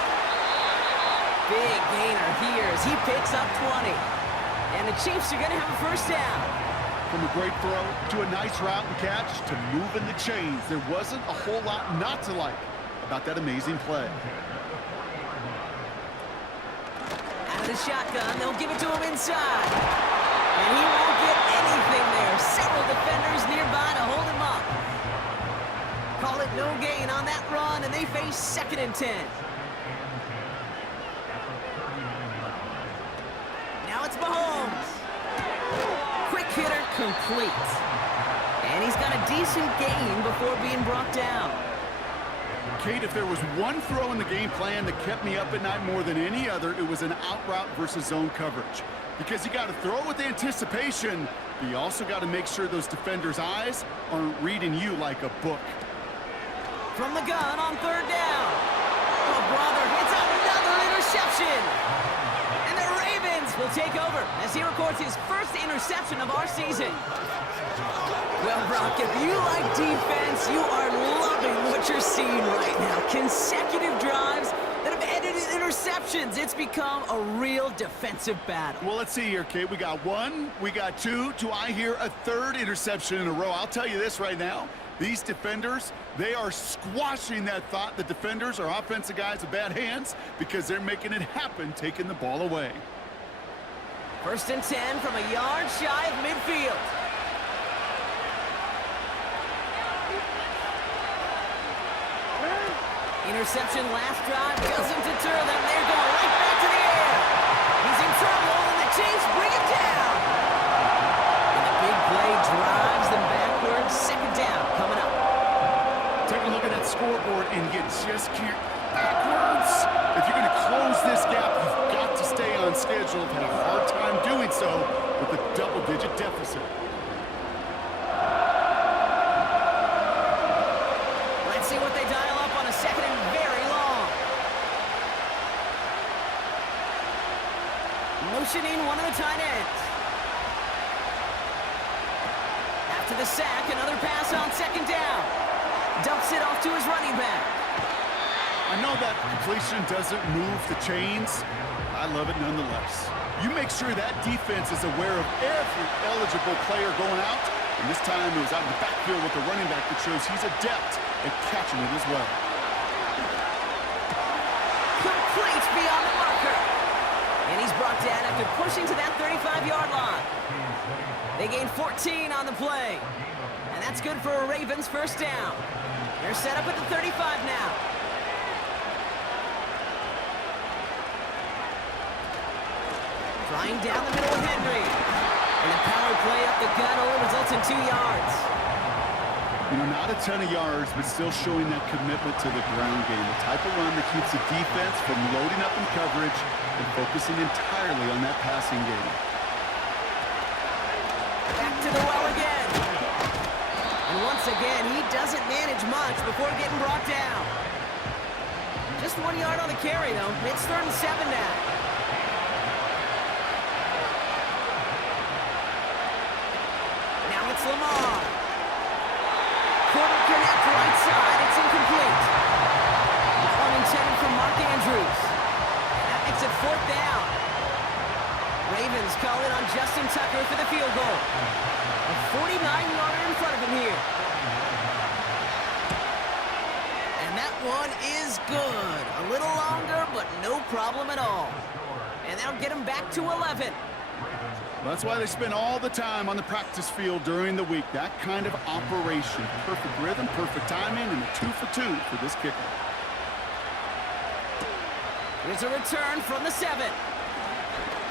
Big gainer here as he picks up 20. And the Chiefs are going to have a 1st down. From a great throw to a nice route and catch to moving the chains, there wasn't a whole lot not to like about that amazing play. Out of the shotgun, they'll give it to him inside. And he won't get anything there. Several defenders nearby to hold him up. Call it no gain on that run, and they face 2nd and 10. Now it's Mahomes. Quick hitter complete. And he's got a decent gain before being brought down. Kate, if there was one throw in the game plan that kept me up at night more than any other, it was an out route versus zone coverage. Because you got to throw with anticipation, but you also got to make sure those defenders' eyes aren't reading you like a book. From the gun on 3rd down. Oh, brother, it's another interception. And the Ravens will take over as he records his 1st interception of our season. Well, Brock, if you like defense, you are loving what you're seeing right now. Consecutive drives that have ended in interceptions. It's become a real defensive battle. Well, let's see here, Kate. We got 1, we got 2. Do I hear a 3rd interception in a row? I'll tell you this right now. These defenders, they are squashing that thought the defenders are offensive guys with bad hands because they're making it happen, taking the ball away. 1st and 10 from a yard shy of midfield. Interception last drive doesn't deter them. They're going right back to the air. He's in trouble, and the Chiefs bring him down. And the big play drives them backwards. 2nd down coming up. Take a look at that scoreboard and you just can't backwards. If you're going to close this gap, you've got to stay on schedule. Had a hard time doing so with a double-digit deficit. Let's see what they dial up on a 2nd and very long. Motioning one of the tight ends. After the sack, another pass on 2nd down. Dumps it off to his running back. I know that completion doesn't move the chains. I love it nonetheless. You make sure that defense is aware of every eligible player going out. And this time it was out of the backfield with the running back that shows he's adept at catching it as well. Complete beyond the marker. And he's brought down after pushing to that 35-yard line. They gain 14 on the play. And that's good for a Ravens 1st down. They're set up at the 35 now. Flying down the middle with Henry. And the power play up the gun only results in 2 yards. You know, not a ton of yards, but still showing that commitment to the ground game. The type of run that keeps the defense from loading up in coverage and focusing entirely on that passing game. Back to the well again. And once again, he doesn't manage much before getting brought down. Just 1 yard on the carry, though. It's 3rd and 7 now. Now it's Lamar. Quarter connect right side. It's incomplete. That one intended for Mark Andrews. And that makes it 4th down. Ravens call it on Justin Tucker for the field goal. A 49-yarder in front of him here. And that one is good. A little longer, but no problem at all. And that'll get him back to 11. That's why they spend all the time on the practice field during the week. That kind of operation. Perfect rhythm, perfect timing, and a 2 for 2 for this kicker. Here's a return from the 7.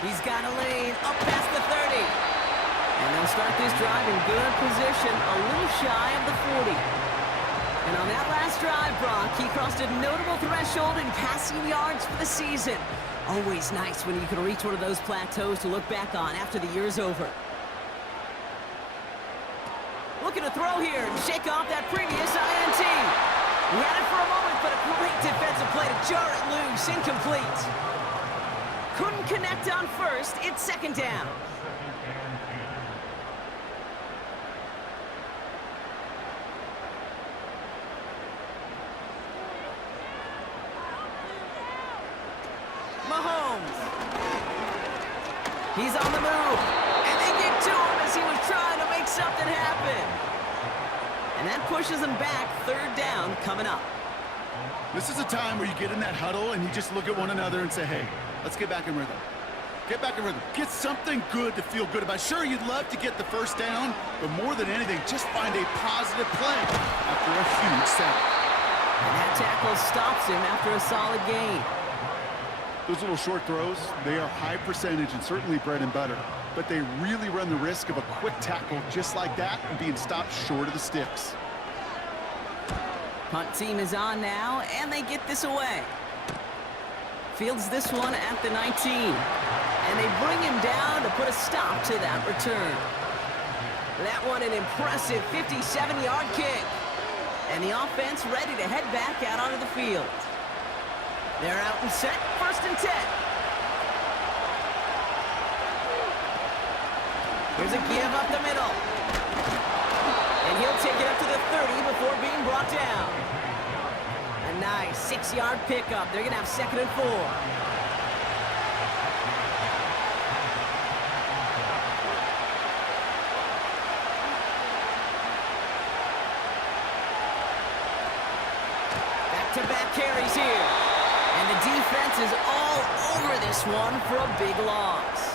He's got a lane up past the 30. And they'll start this drive in good position, a little shy of the 40. And on that last drive, Brock, he crossed a notable threshold in passing yards for the season. Always nice when you can reach one of those plateaus to look back on after the year's over. Looking to throw here and shake off that previous INT. He had it for a moment, but a great defensive play to jar it loose, incomplete. Couldn't connect on first, it's second down. Mahomes. He's on the move. And they get to him as he was trying to make something happen. And that pushes him back. Third down coming up. This is a time where you get in that huddle and you just look at one another and say, hey, let's get back in rhythm. Get back in rhythm. Get something good to feel good about. Sure, you'd love to get the first down, but more than anything, just find a positive play after a huge sack. And that tackle stops him after a solid gain. Those little short throws, they are high percentage and certainly bread and butter, but they really run the risk of a quick tackle just like that and being stopped short of the sticks. Punt team is on now, and they get this away. Fields this one at the 19. And they bring him down to put a stop to that return. That one an impressive 57-yard kick. And the offense ready to head back out onto the field. They're out and set, 1st and 10. Here's a give up the middle. And he'll take it up to the 30 before being brought down. A nice 6-yard pickup. They're going to have 2nd and 4. Back-to-back carries here. And the defense is all over this one for a big loss.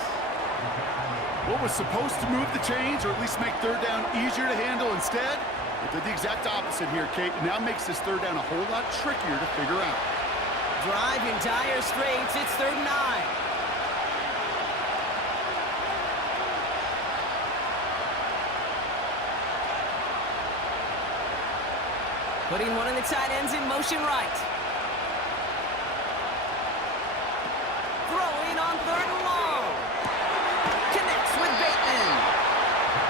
What was supposed to move the chains or at least make third down easier to handle instead? It did the exact opposite here, Kate. It now makes this third down a whole lot trickier to figure out. Drive in dire straits. It's 3rd and 9. Putting one of the tight ends in motion right. Throwing on 3rd and long. Connects with Bateman.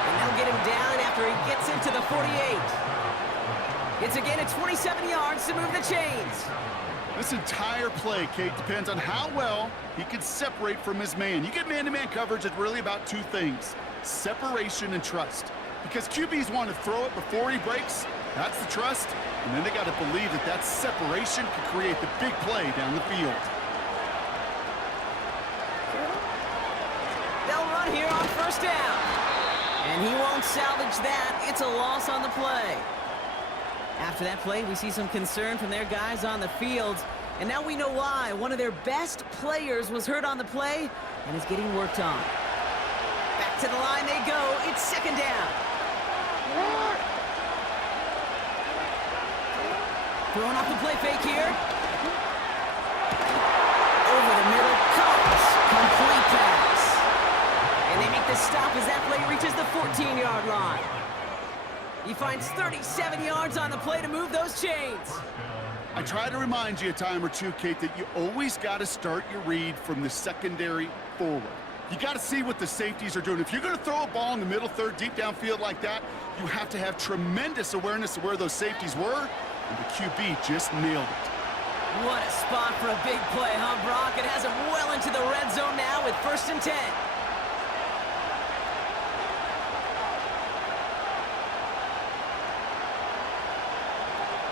And they'll get him down after he gets into the 48. It's again at 27 yards to move the chains. This entire play, Kate, depends on how well he can separate from his man. You get man-to-man coverage, it's really about 2 things: separation and trust. Because QBs want to throw it before he breaks. That's the trust. And then they got to believe that that separation can create the big play down the field. They'll run here on 1st down. And he won't salvage that. It's a loss on the play. After that play, we see some concern from their guys on the field. And now we know why. One of their best players was hurt on the play and is getting worked on. Back to the line they go. It's 2nd down. Throwing off the play fake here. Over the middle, comes. Complete pass. And they make the stop as that play reaches the 14-yard line. He finds 37 yards on the play to move those chains. I try to remind you a time or two, Kate, that you always got to start your read from the secondary forward. You got to see what the safeties are doing. If you're going to throw a ball in the middle third, deep downfield like that, you have to have tremendous awareness of where those safeties were, and the QB just nailed it. What a spot for a big play, huh, Brock? It has him well into the red zone now with 1st and 10.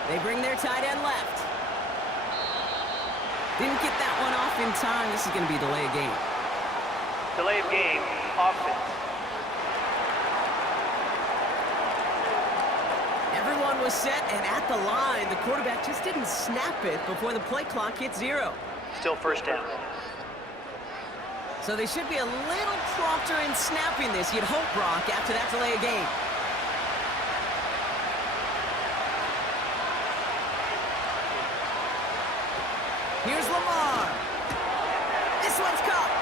They bring their tight end left. Didn't get that one off in time. This is going to be a delay of game. Delay of game, offense. Everyone was set and at the line. The quarterback just didn't snap it before the play clock hit 0. Still 1st down. So they should be a little prompter in snapping this, you'd hope, Brock, after that delay of game. Here's Lamar. This one's caught.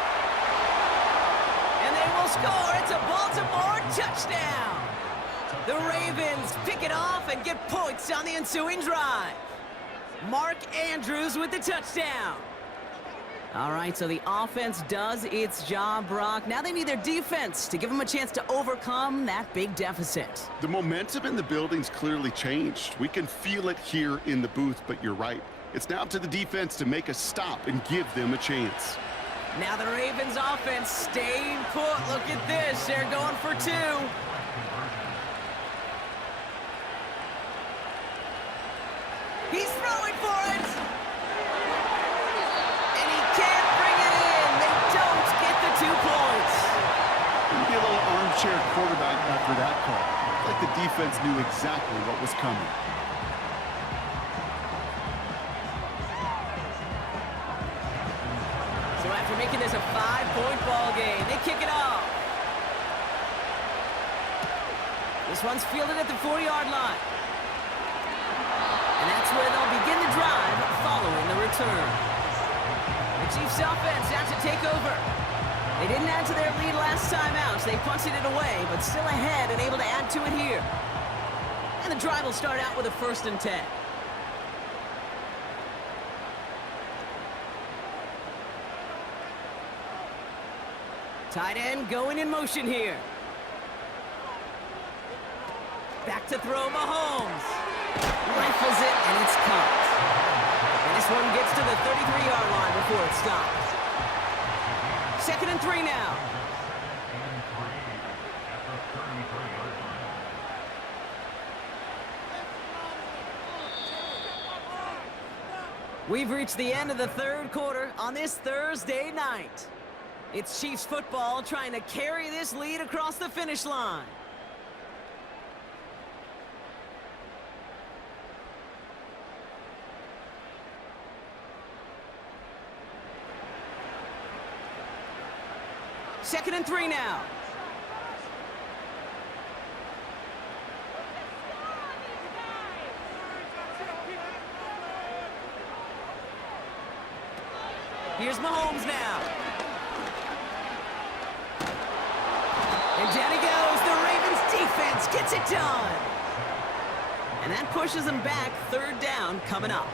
And they will score. It's a Baltimore touchdown. The Ravens pick it off and get points on the ensuing drive. Mark Andrews with the touchdown. All right, so the offense does its job, Brock. Now they need their defense to give them a chance to overcome that big deficit. The momentum in the building's clearly changed. We can feel it here in the booth, but you're right. It's now up to the defense to make a stop and give them a chance. Now the Ravens offense staying put. Look at this. They're going for two. He's throwing for it. And he can't bring it in. They don't get the 2 points. Maybe a little armchair quarterback after that call. Like the defense knew exactly what was coming. So after making this a 5-point ball game, they kick it off. This one's fielded at the 4-yard line. And that's where they'll begin the drive following the return. The Chiefs offense has to take over. They didn't add to their lead last time out, so they punted it away, but still ahead and able to add to it here. And the drive will start out with a 1st and 10. Tight end going in motion here. Back to throw Mahomes. Rifles it, and it's caught. And this one gets to the 33-yard line before it stops. 2nd and 3 now. We've reached the end of the 3rd quarter on this Thursday night. It's Chiefs football trying to carry this lead across the finish line. Second and 3 now. Here's Mahomes now. And down he goes. The Ravens defense gets it done. And that pushes them back. 3rd down coming up.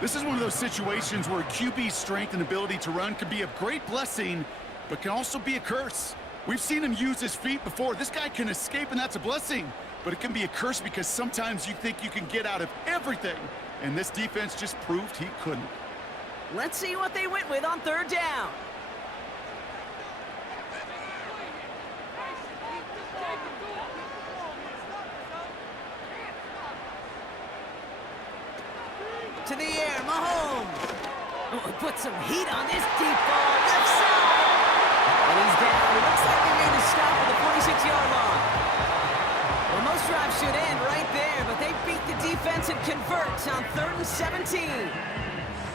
This is one of those situations where QB's strength and ability to run can be a great blessing, but can also be a curse. We've seen him use his feet before. This guy can escape, and that's a blessing. But it can be a curse because sometimes you think you can get out of everything. And this defense just proved he couldn't. Let's see what they went with on 3rd down. To the air, Mahomes. Oh, put some heat on this deep ball. Left side. And he's down. It looks like they made a stop at the 46-yard line. Well, most drives should end right there, but they beat the defense and convert on 3rd and 17.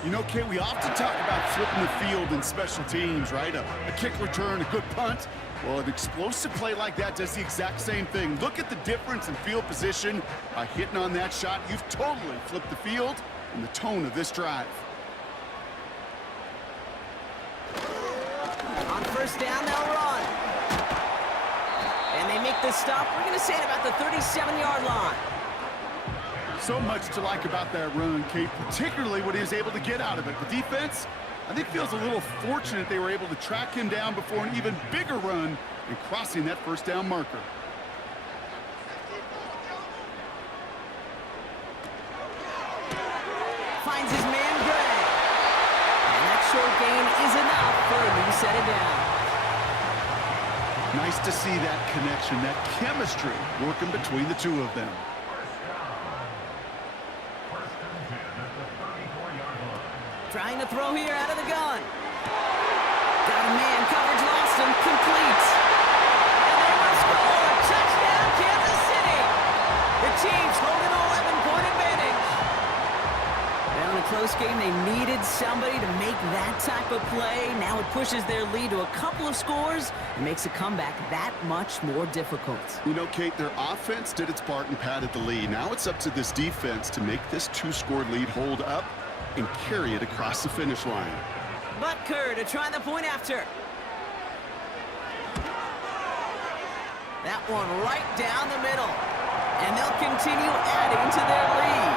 You know, Kate, we often talk about flipping the field in special teams, right? A kick return, a good punt. Well, an explosive play like that does the exact same thing. Look at the difference in field position. By hitting on that shot, you've totally flipped the field and the tone of this drive. On 1st down, they'll run. And they make the stop. We're going to say it about the 37-yard line. So much to like about that run, Kate, particularly what he was able to get out of it. The defense, I think, feels a little fortunate they were able to track him down before an even bigger run and crossing that 1st down marker. Finds his man, Gray. And that short gain is enough for a new set of down. Nice to see that connection, that chemistry working between the two of them. Trying to throw here out of the gun. Got a man, coverage lost and complete. And they will score. Touchdown, Kansas City. The Chiefs hold an 11-point advantage. They want to close postgame. They needed somebody to make that type of play. Now it pushes their lead to a couple of scores and makes a comeback that much more difficult. You know, Kate, their offense did its part and padded the lead. Now it's up to this defense to make this 2-score lead hold up and carry it across the finish line. Butker to try the point after. That one right down the middle. And they'll continue adding to their lead.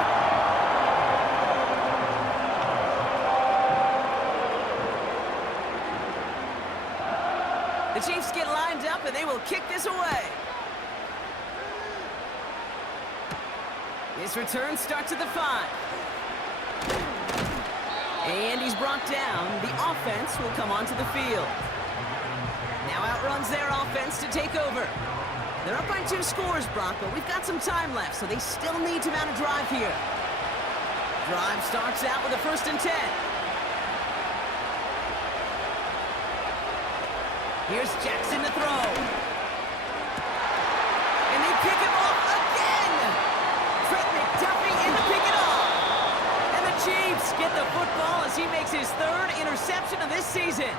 The Chiefs get lined up and they will kick this away. His return starts at the 5. And he's brought down. The offense will come onto the field. Now outruns their offense to take over. They're up by 2 scores, Brock, but we've got some time left, so they still need to mount a drive here. Drive starts out with a 1st and 10. Here's Jackson to throw. And they pick him off again. Trent McDuffie in to pick it off. And the Chiefs get the football as he makes his 3rd interception of this season.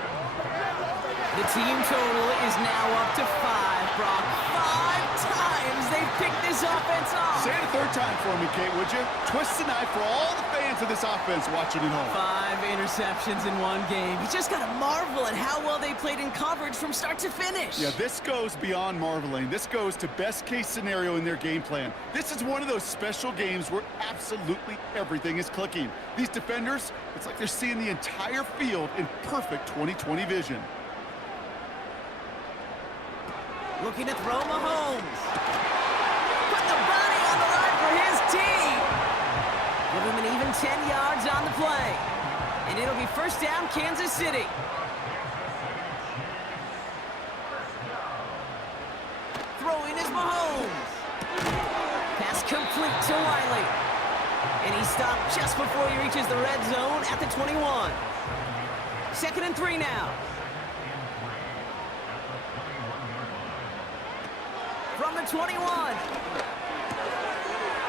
The team total is now up to 5, Brock. 5 times they've picked this offense off. Say it a 3rd time for me, Kate, would you? Twist the knife for all the fans of this offense watching at home. 5 interceptions in one game. You just got to marvel at how well they played in coverage from start to finish. Yeah, this goes beyond marveling. This goes to best-case scenario in their game plan. This is one of those special games where absolutely everything is clicking. These defenders, it's like they're seeing the entire field in perfect 20/20 vision. Looking to throw Mahomes. Put the body on the line for his team. Give him an even 10 yards on the play. And it'll be 1st down, Kansas City. Throwing is Mahomes. Pass complete to Wiley. And he stopped just before he reaches the red zone at the 21. 2nd and 3 now. From the 21.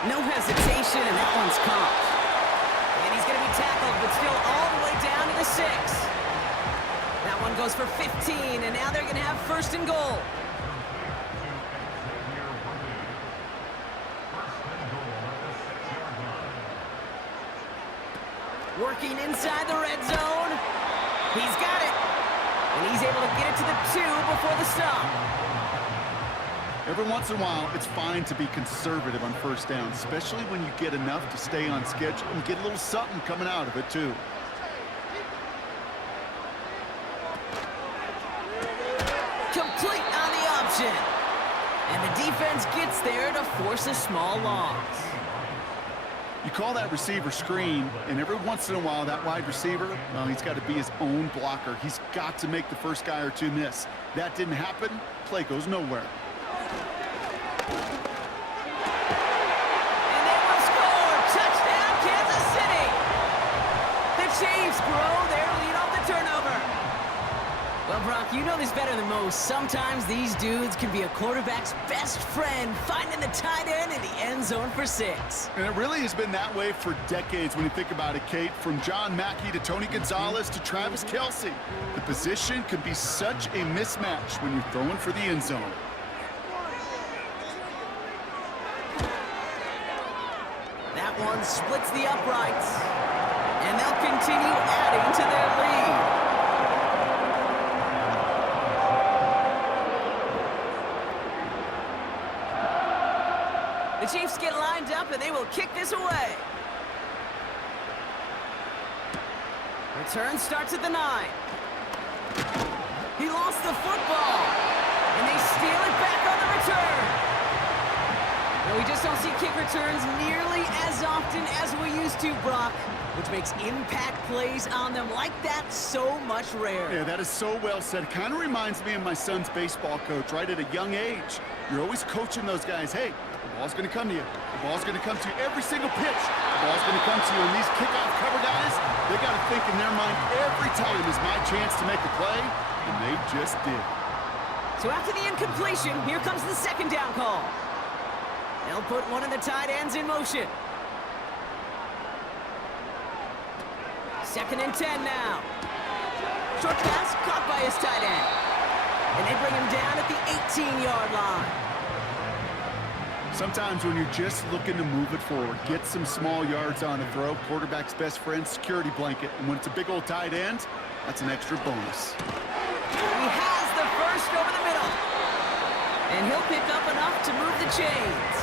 No hesitation, and that one's caught. And he's going to be tackled, but still all the way down to the 6. That one goes for 15, and now they're going to have 1st and goal. Working inside the red zone. He's got it. And he's able to get it to the 2 before the stop. Every once in a while, it's fine to be conservative on 1st down, especially when you get enough to stay on schedule and get a little something coming out of it, too. Complete on the option. And the defense gets there to force a small loss. You call that receiver screen, and every once in a while, that wide receiver, well, he's got to be his own blocker. He's got to make the first guy or 2 miss. That didn't happen. Play goes nowhere. And they will score! Touchdown, Kansas City! The Chiefs grow their lead off the turnover. Well, Brock, you know this better than most. Sometimes these dudes can be a quarterback's best friend, finding the tight end in the end zone for 6. And it really has been that way for decades when you think about it, Kate. From John Mackey to Tony Gonzalez to Travis Kelce. The position can be such a mismatch when you're throwing for the end zone. That one splits the uprights. And they'll continue adding to their lead. The Chiefs get lined up and they will kick this away. Return starts at the 9. He lost the football. And they steal it back on the return. No, we just don't see kick returns nearly as often as we used to, Brock, which makes impact plays on them like that so much rarer. Yeah, that is so well said. It kind of reminds me of my son's baseball coach, right at a young age. You're always coaching those guys, hey, the ball's going to come to you. The ball's going to come to you every single pitch. The ball's going to come to you. And these kickoff cover guys, they got to think in their mind every time is my chance to make a play, and they just did. So after the incompletion, here comes the 2nd down call. They'll put one of the tight ends in motion. 2nd and 10 now. Short pass caught by his tight end. And they bring him down at the 18-yard line. Sometimes when you're just looking to move it forward, get some small yards on a throw, quarterback's best friend, security blanket. And when it's a big old tight end, that's an extra bonus. He has the first over the middle. And he'll pick up enough to move the chains.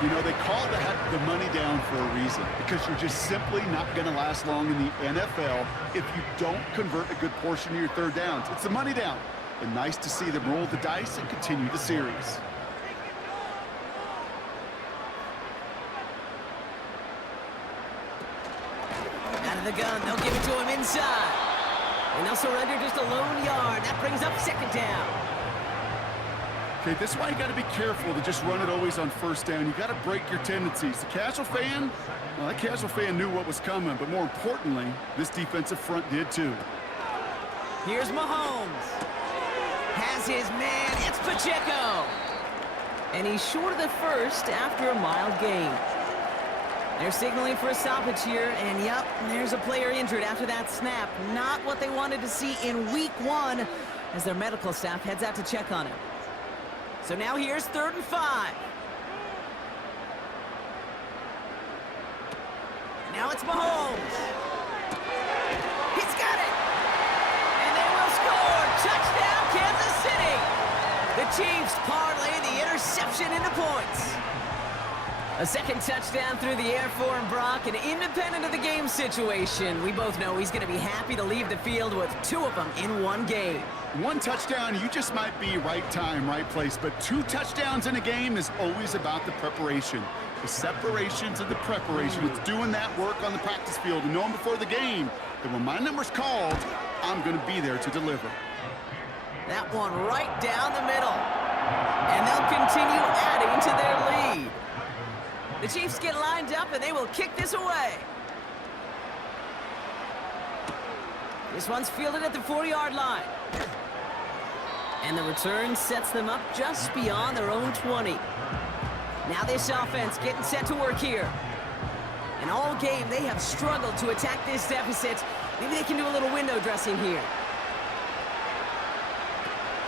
You know, they call that the money down for a reason, because you're just simply not going to last long in the NFL if you don't convert a good portion of your third downs. It's the money down. And nice to see them roll the dice and continue the series. Out of the gun, they'll give it to him inside. And they'll surrender just a lone yard. That brings up 2nd down. Okay, this is why you got to be careful to just run it always on 1st down. You got to break your tendencies. The casual fan, well, that casual fan knew what was coming, but more importantly, this defensive front did too. Here's Mahomes. Has his man. It's Pacheco. And he's short of the first after a mild gain. They're signaling for a stoppage here, and yep, there's a player injured after that snap. Not what they wanted to see in week 1 as their medical staff heads out to check on him. So now here's 3rd and 5. Now it's Mahomes. He's got it. And they will score. Touchdown, Kansas City. The Chiefs parlay the interception into points. A 2nd touchdown through the air for him, Brock, and independent of the game situation, we both know he's going to be happy to leave the field with 2 of them in one game. 1 touchdown, you just might be right time, right place, but 2 touchdowns in a game is always about the preparation. The separations of the preparation. It's doing that work on the practice field and knowing before the game that when my number's called, I'm going to be there to deliver. That one right down the middle. And they'll continue adding to their lead. The Chiefs get lined up, and they will kick this away. This one's fielded at the 40-yard line. And the return sets them up just beyond their own 20. Now this offense getting set to work here. And all game, they have struggled to attack this deficit. Maybe they can do a little window dressing here.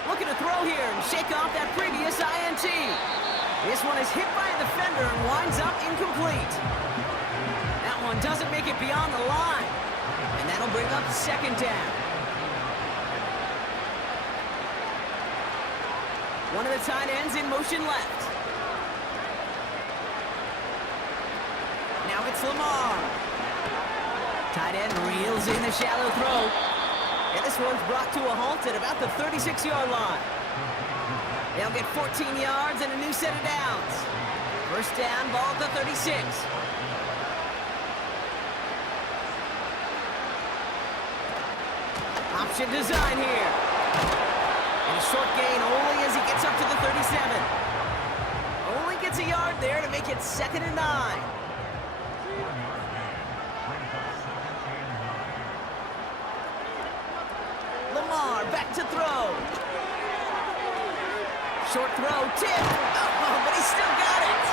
Looking to throw here and shake off that previous INT. This one is hit by a defender and winds up incomplete. That one doesn't make it beyond the line. And that'll bring up 2nd down. One of the tight ends in motion left. Now it's Lamar. Tight end reels in the shallow throw. And this one's brought to a halt at about the 36-yard line. They'll get 14 yards and a new set of downs. 1st down, ball at the 36. Option design here. And a short gain only as he gets up to the 37. Only gets a yard there to make it 2nd and 9. Lamar back to throw. Short throw, tip. Oh, but he still got it.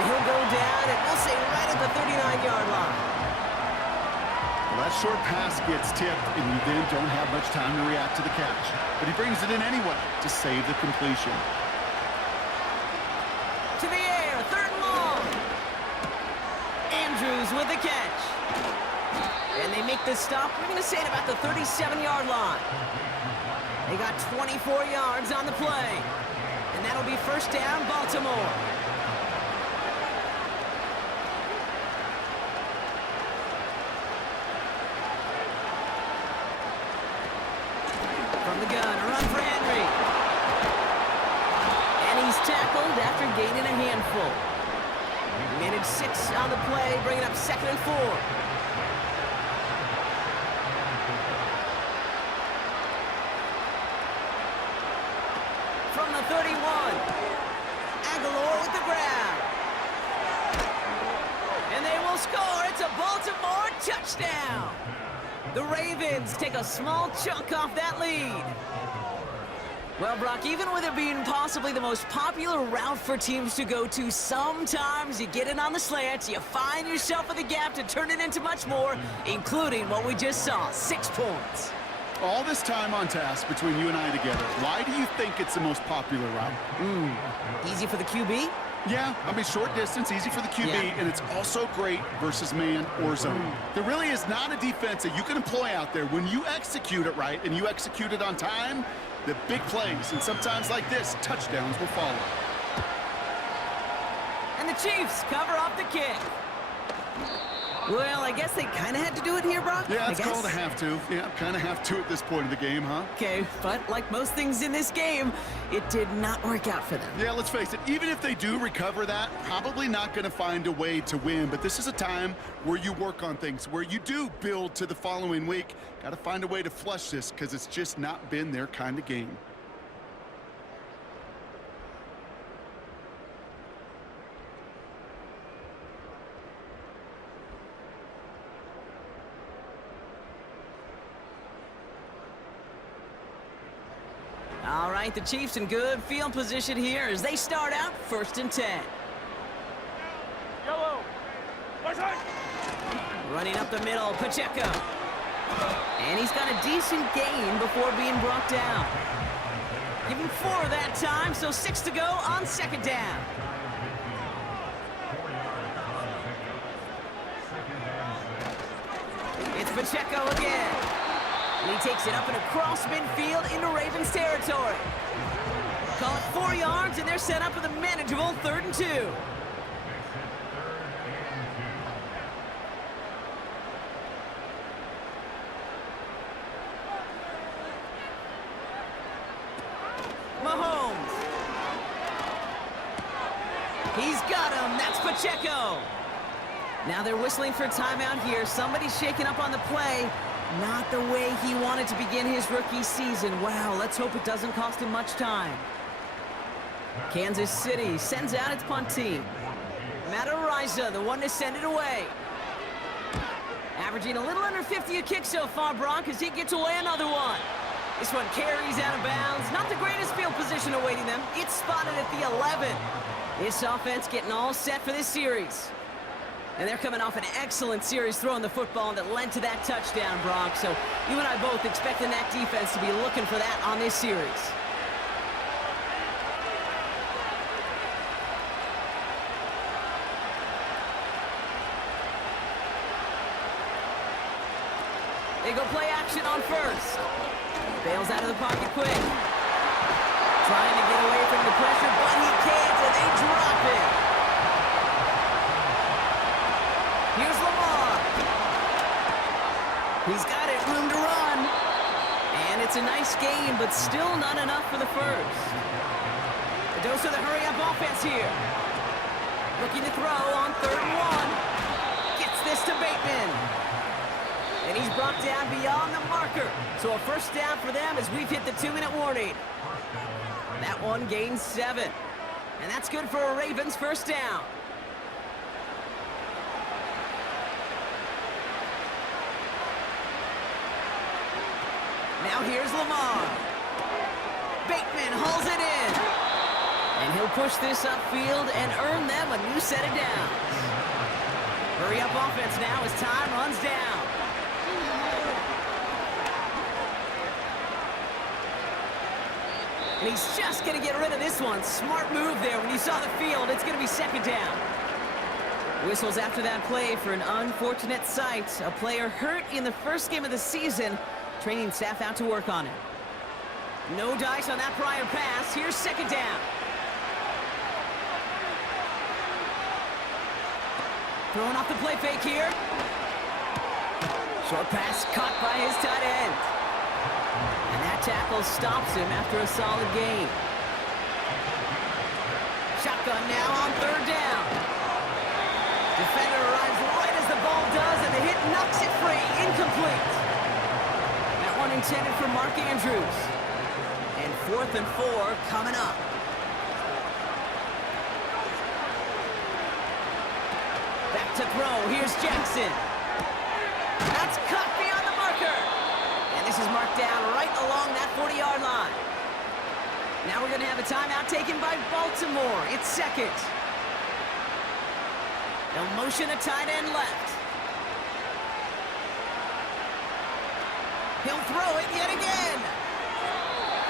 And he'll go down, and we'll say right at the 39-yard line. Well, that short pass gets tipped, and you then don't have much time to react to the catch. But he brings it in anyway to save the completion. To the air, 3rd and long. Andrews with the catch. And they make this stop, we're going to say at about the 37-yard line. They got 24 yards on the play. And that'll be 1st down, Baltimore. From the gun, a run for Henry. And he's tackled after gaining a handful. He managed 6 on the play, bringing up 2nd and 4. From the 31, Aguilar with the grab. And they will score. It's a Baltimore touchdown. The Ravens take a small chunk off that lead. Well, Brock, even with it being possibly the most popular route for teams to go to, sometimes you get in on the slants, you find yourself in the gap to turn it into much more, including what we just saw, 6 points. All this time on task between you and I together, why do you think it's the most popular route? Easy for the QB? Yeah, I mean, short distance, easy for the QB, Yeah. and it's also great versus man or zone. There really is not a defense that you can employ out there. When you execute it right and you execute it on time, the big plays, and sometimes like this, touchdowns will follow. And the Chiefs cover up the kick. Well, I guess they kind of had to do it here, Brock. Yeah, it's I guess. called a have to. Yeah, kind of have to at this point of the game, huh? Okay, but like most things in this game, it did not work out for them. Yeah, let's face it, even if they do recover that, probably not going to find a way to win. But this is a time where you work on things, where you do build to the following week. Got to find a way to flush this because it's just not been their kind of game. All right, the Chiefs in good field position here as they start out 1st and 10. Yellow. Running up the middle, Pacheco. And he's got a decent gain before being brought down. Give him 4 that time, so 6 to go on 2nd down. It's Pacheco again. And he takes it up and across midfield into Ravens territory. Call it 4 yards, and they're set up with a manageable 3rd and 2. Mahomes. He's got him. That's Pacheco. Now they're whistling for timeout here. Somebody's shaking up on the play. Not the way he wanted to begin his rookie season. Wow, let's hope it doesn't cost him much time. Kansas City sends out its punt team. Matt, the one to send it away. Averaging a little under 50 a kick so far, Brock, as he gets away another one. This one carries out of bounds. Not the greatest field position awaiting them. It's spotted at the 11. This offense getting all set for this series. And they're coming off an excellent series throwing the football that led to that touchdown, Brock. So you and I both expecting that defense to be looking for that on this series. They go play action on 1st. Bails out of the pocket quick. Trying to get away from the pressure, but he can't, and they drop it. Here's Lamar. He's got it, room to run. And it's a nice gain, but still not enough for the 1st. A dose of the hurry-up offense here. Looking to throw on 3rd and 1. Gets this to Bateman. And he's brought down beyond the marker. So a 1st down for them as we've hit the 2-minute warning. That one gains 7. And that's good for a Ravens 1st down. Now here's Lamar. Bateman hauls it in. And he'll push this upfield and earn them a new set of downs. Hurry up offense now as time runs down. And he's just going to get rid of this one. Smart move there. When you saw the field, it's going to be 2nd down. Whistles after that play for an unfortunate sight. A player hurt in the 1st game of the season. Training staff out to work on it. No dice on that prior pass. Here's 2nd down. Throwing off the play fake here. Short pass caught by his tight end. And that tackle stops him after a solid gain. Shotgun now on 3rd down. Defender arrives right as the ball does, and the hit knocks it free. Incomplete. That one intended for Mark Andrews. And 4th and 4 coming up. Back to throw. Here's Jackson. That's caught beyond the marker. And this is marked down right along that 40-yard line. Now we're going to have a timeout taken by Baltimore. It's second. They'll motion a tight end left. He'll throw it yet again.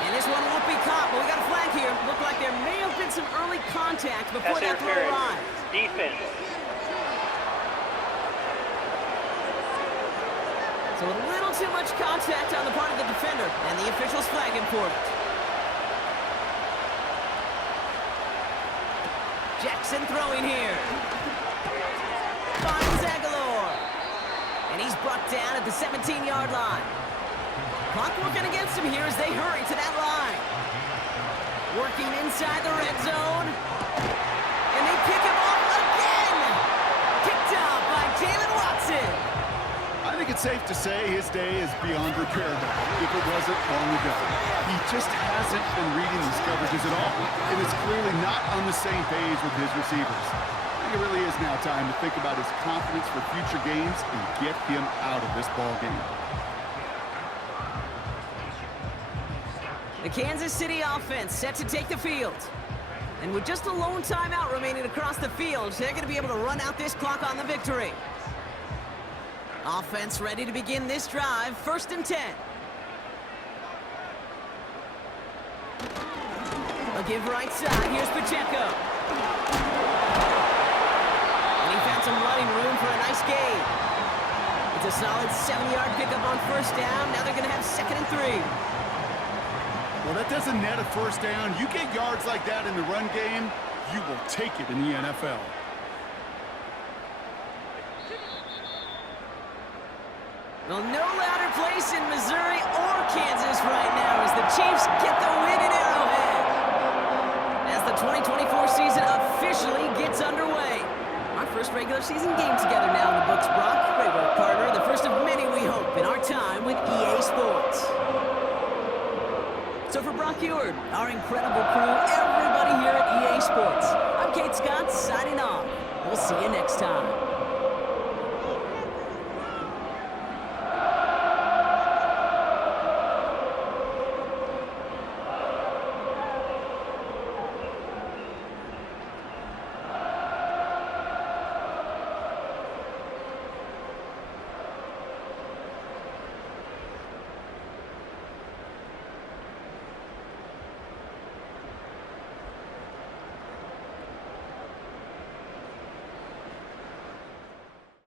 And this one won't be caught, but we got a flag here. Looked like there may have been some early contact before that throw arrived. Defense. So a little too much contact on the part of the defender, and the officials flag him for it. Jackson throwing here. Finds Aguilar. And he's brought down at the 17-yard line. Clock working against him here as they hurry to that line. Working inside the red zone. And they pick him off again. Picked up by Jalen Watson. I think it's safe to say his day is beyond repair now, if it wasn't long ago. He just hasn't been reading these coverages at all, and is clearly not on the same page with his receivers. I think it really is now time to think about his confidence for future games and get him out of this ball game. The Kansas City offense set to take the field. And with just a lone timeout remaining across the field, they're going to be able to run out this clock on the victory. Offense ready to begin this drive, 1st and 10. A give right side, here's Pacheco. And he found some running room for a nice gain. It's a solid 7-yard pickup on 1st down. Now they're going to have 2nd and 3. Well, that doesn't net a 1st down. You get yards like that in the run game, you will take it in the NFL. Well, no louder place in Missouri or Kansas right now as the Chiefs get the win in Arrowhead. As the 2024 season officially gets underway. Our first regular season game together now in the books, Brock. Great work, partner. The first of many, we hope, in our time with EA Sports. So for Brock Eward, our incredible crew, everybody here at EA Sports, I'm Kate Scott signing off. We'll see you next time.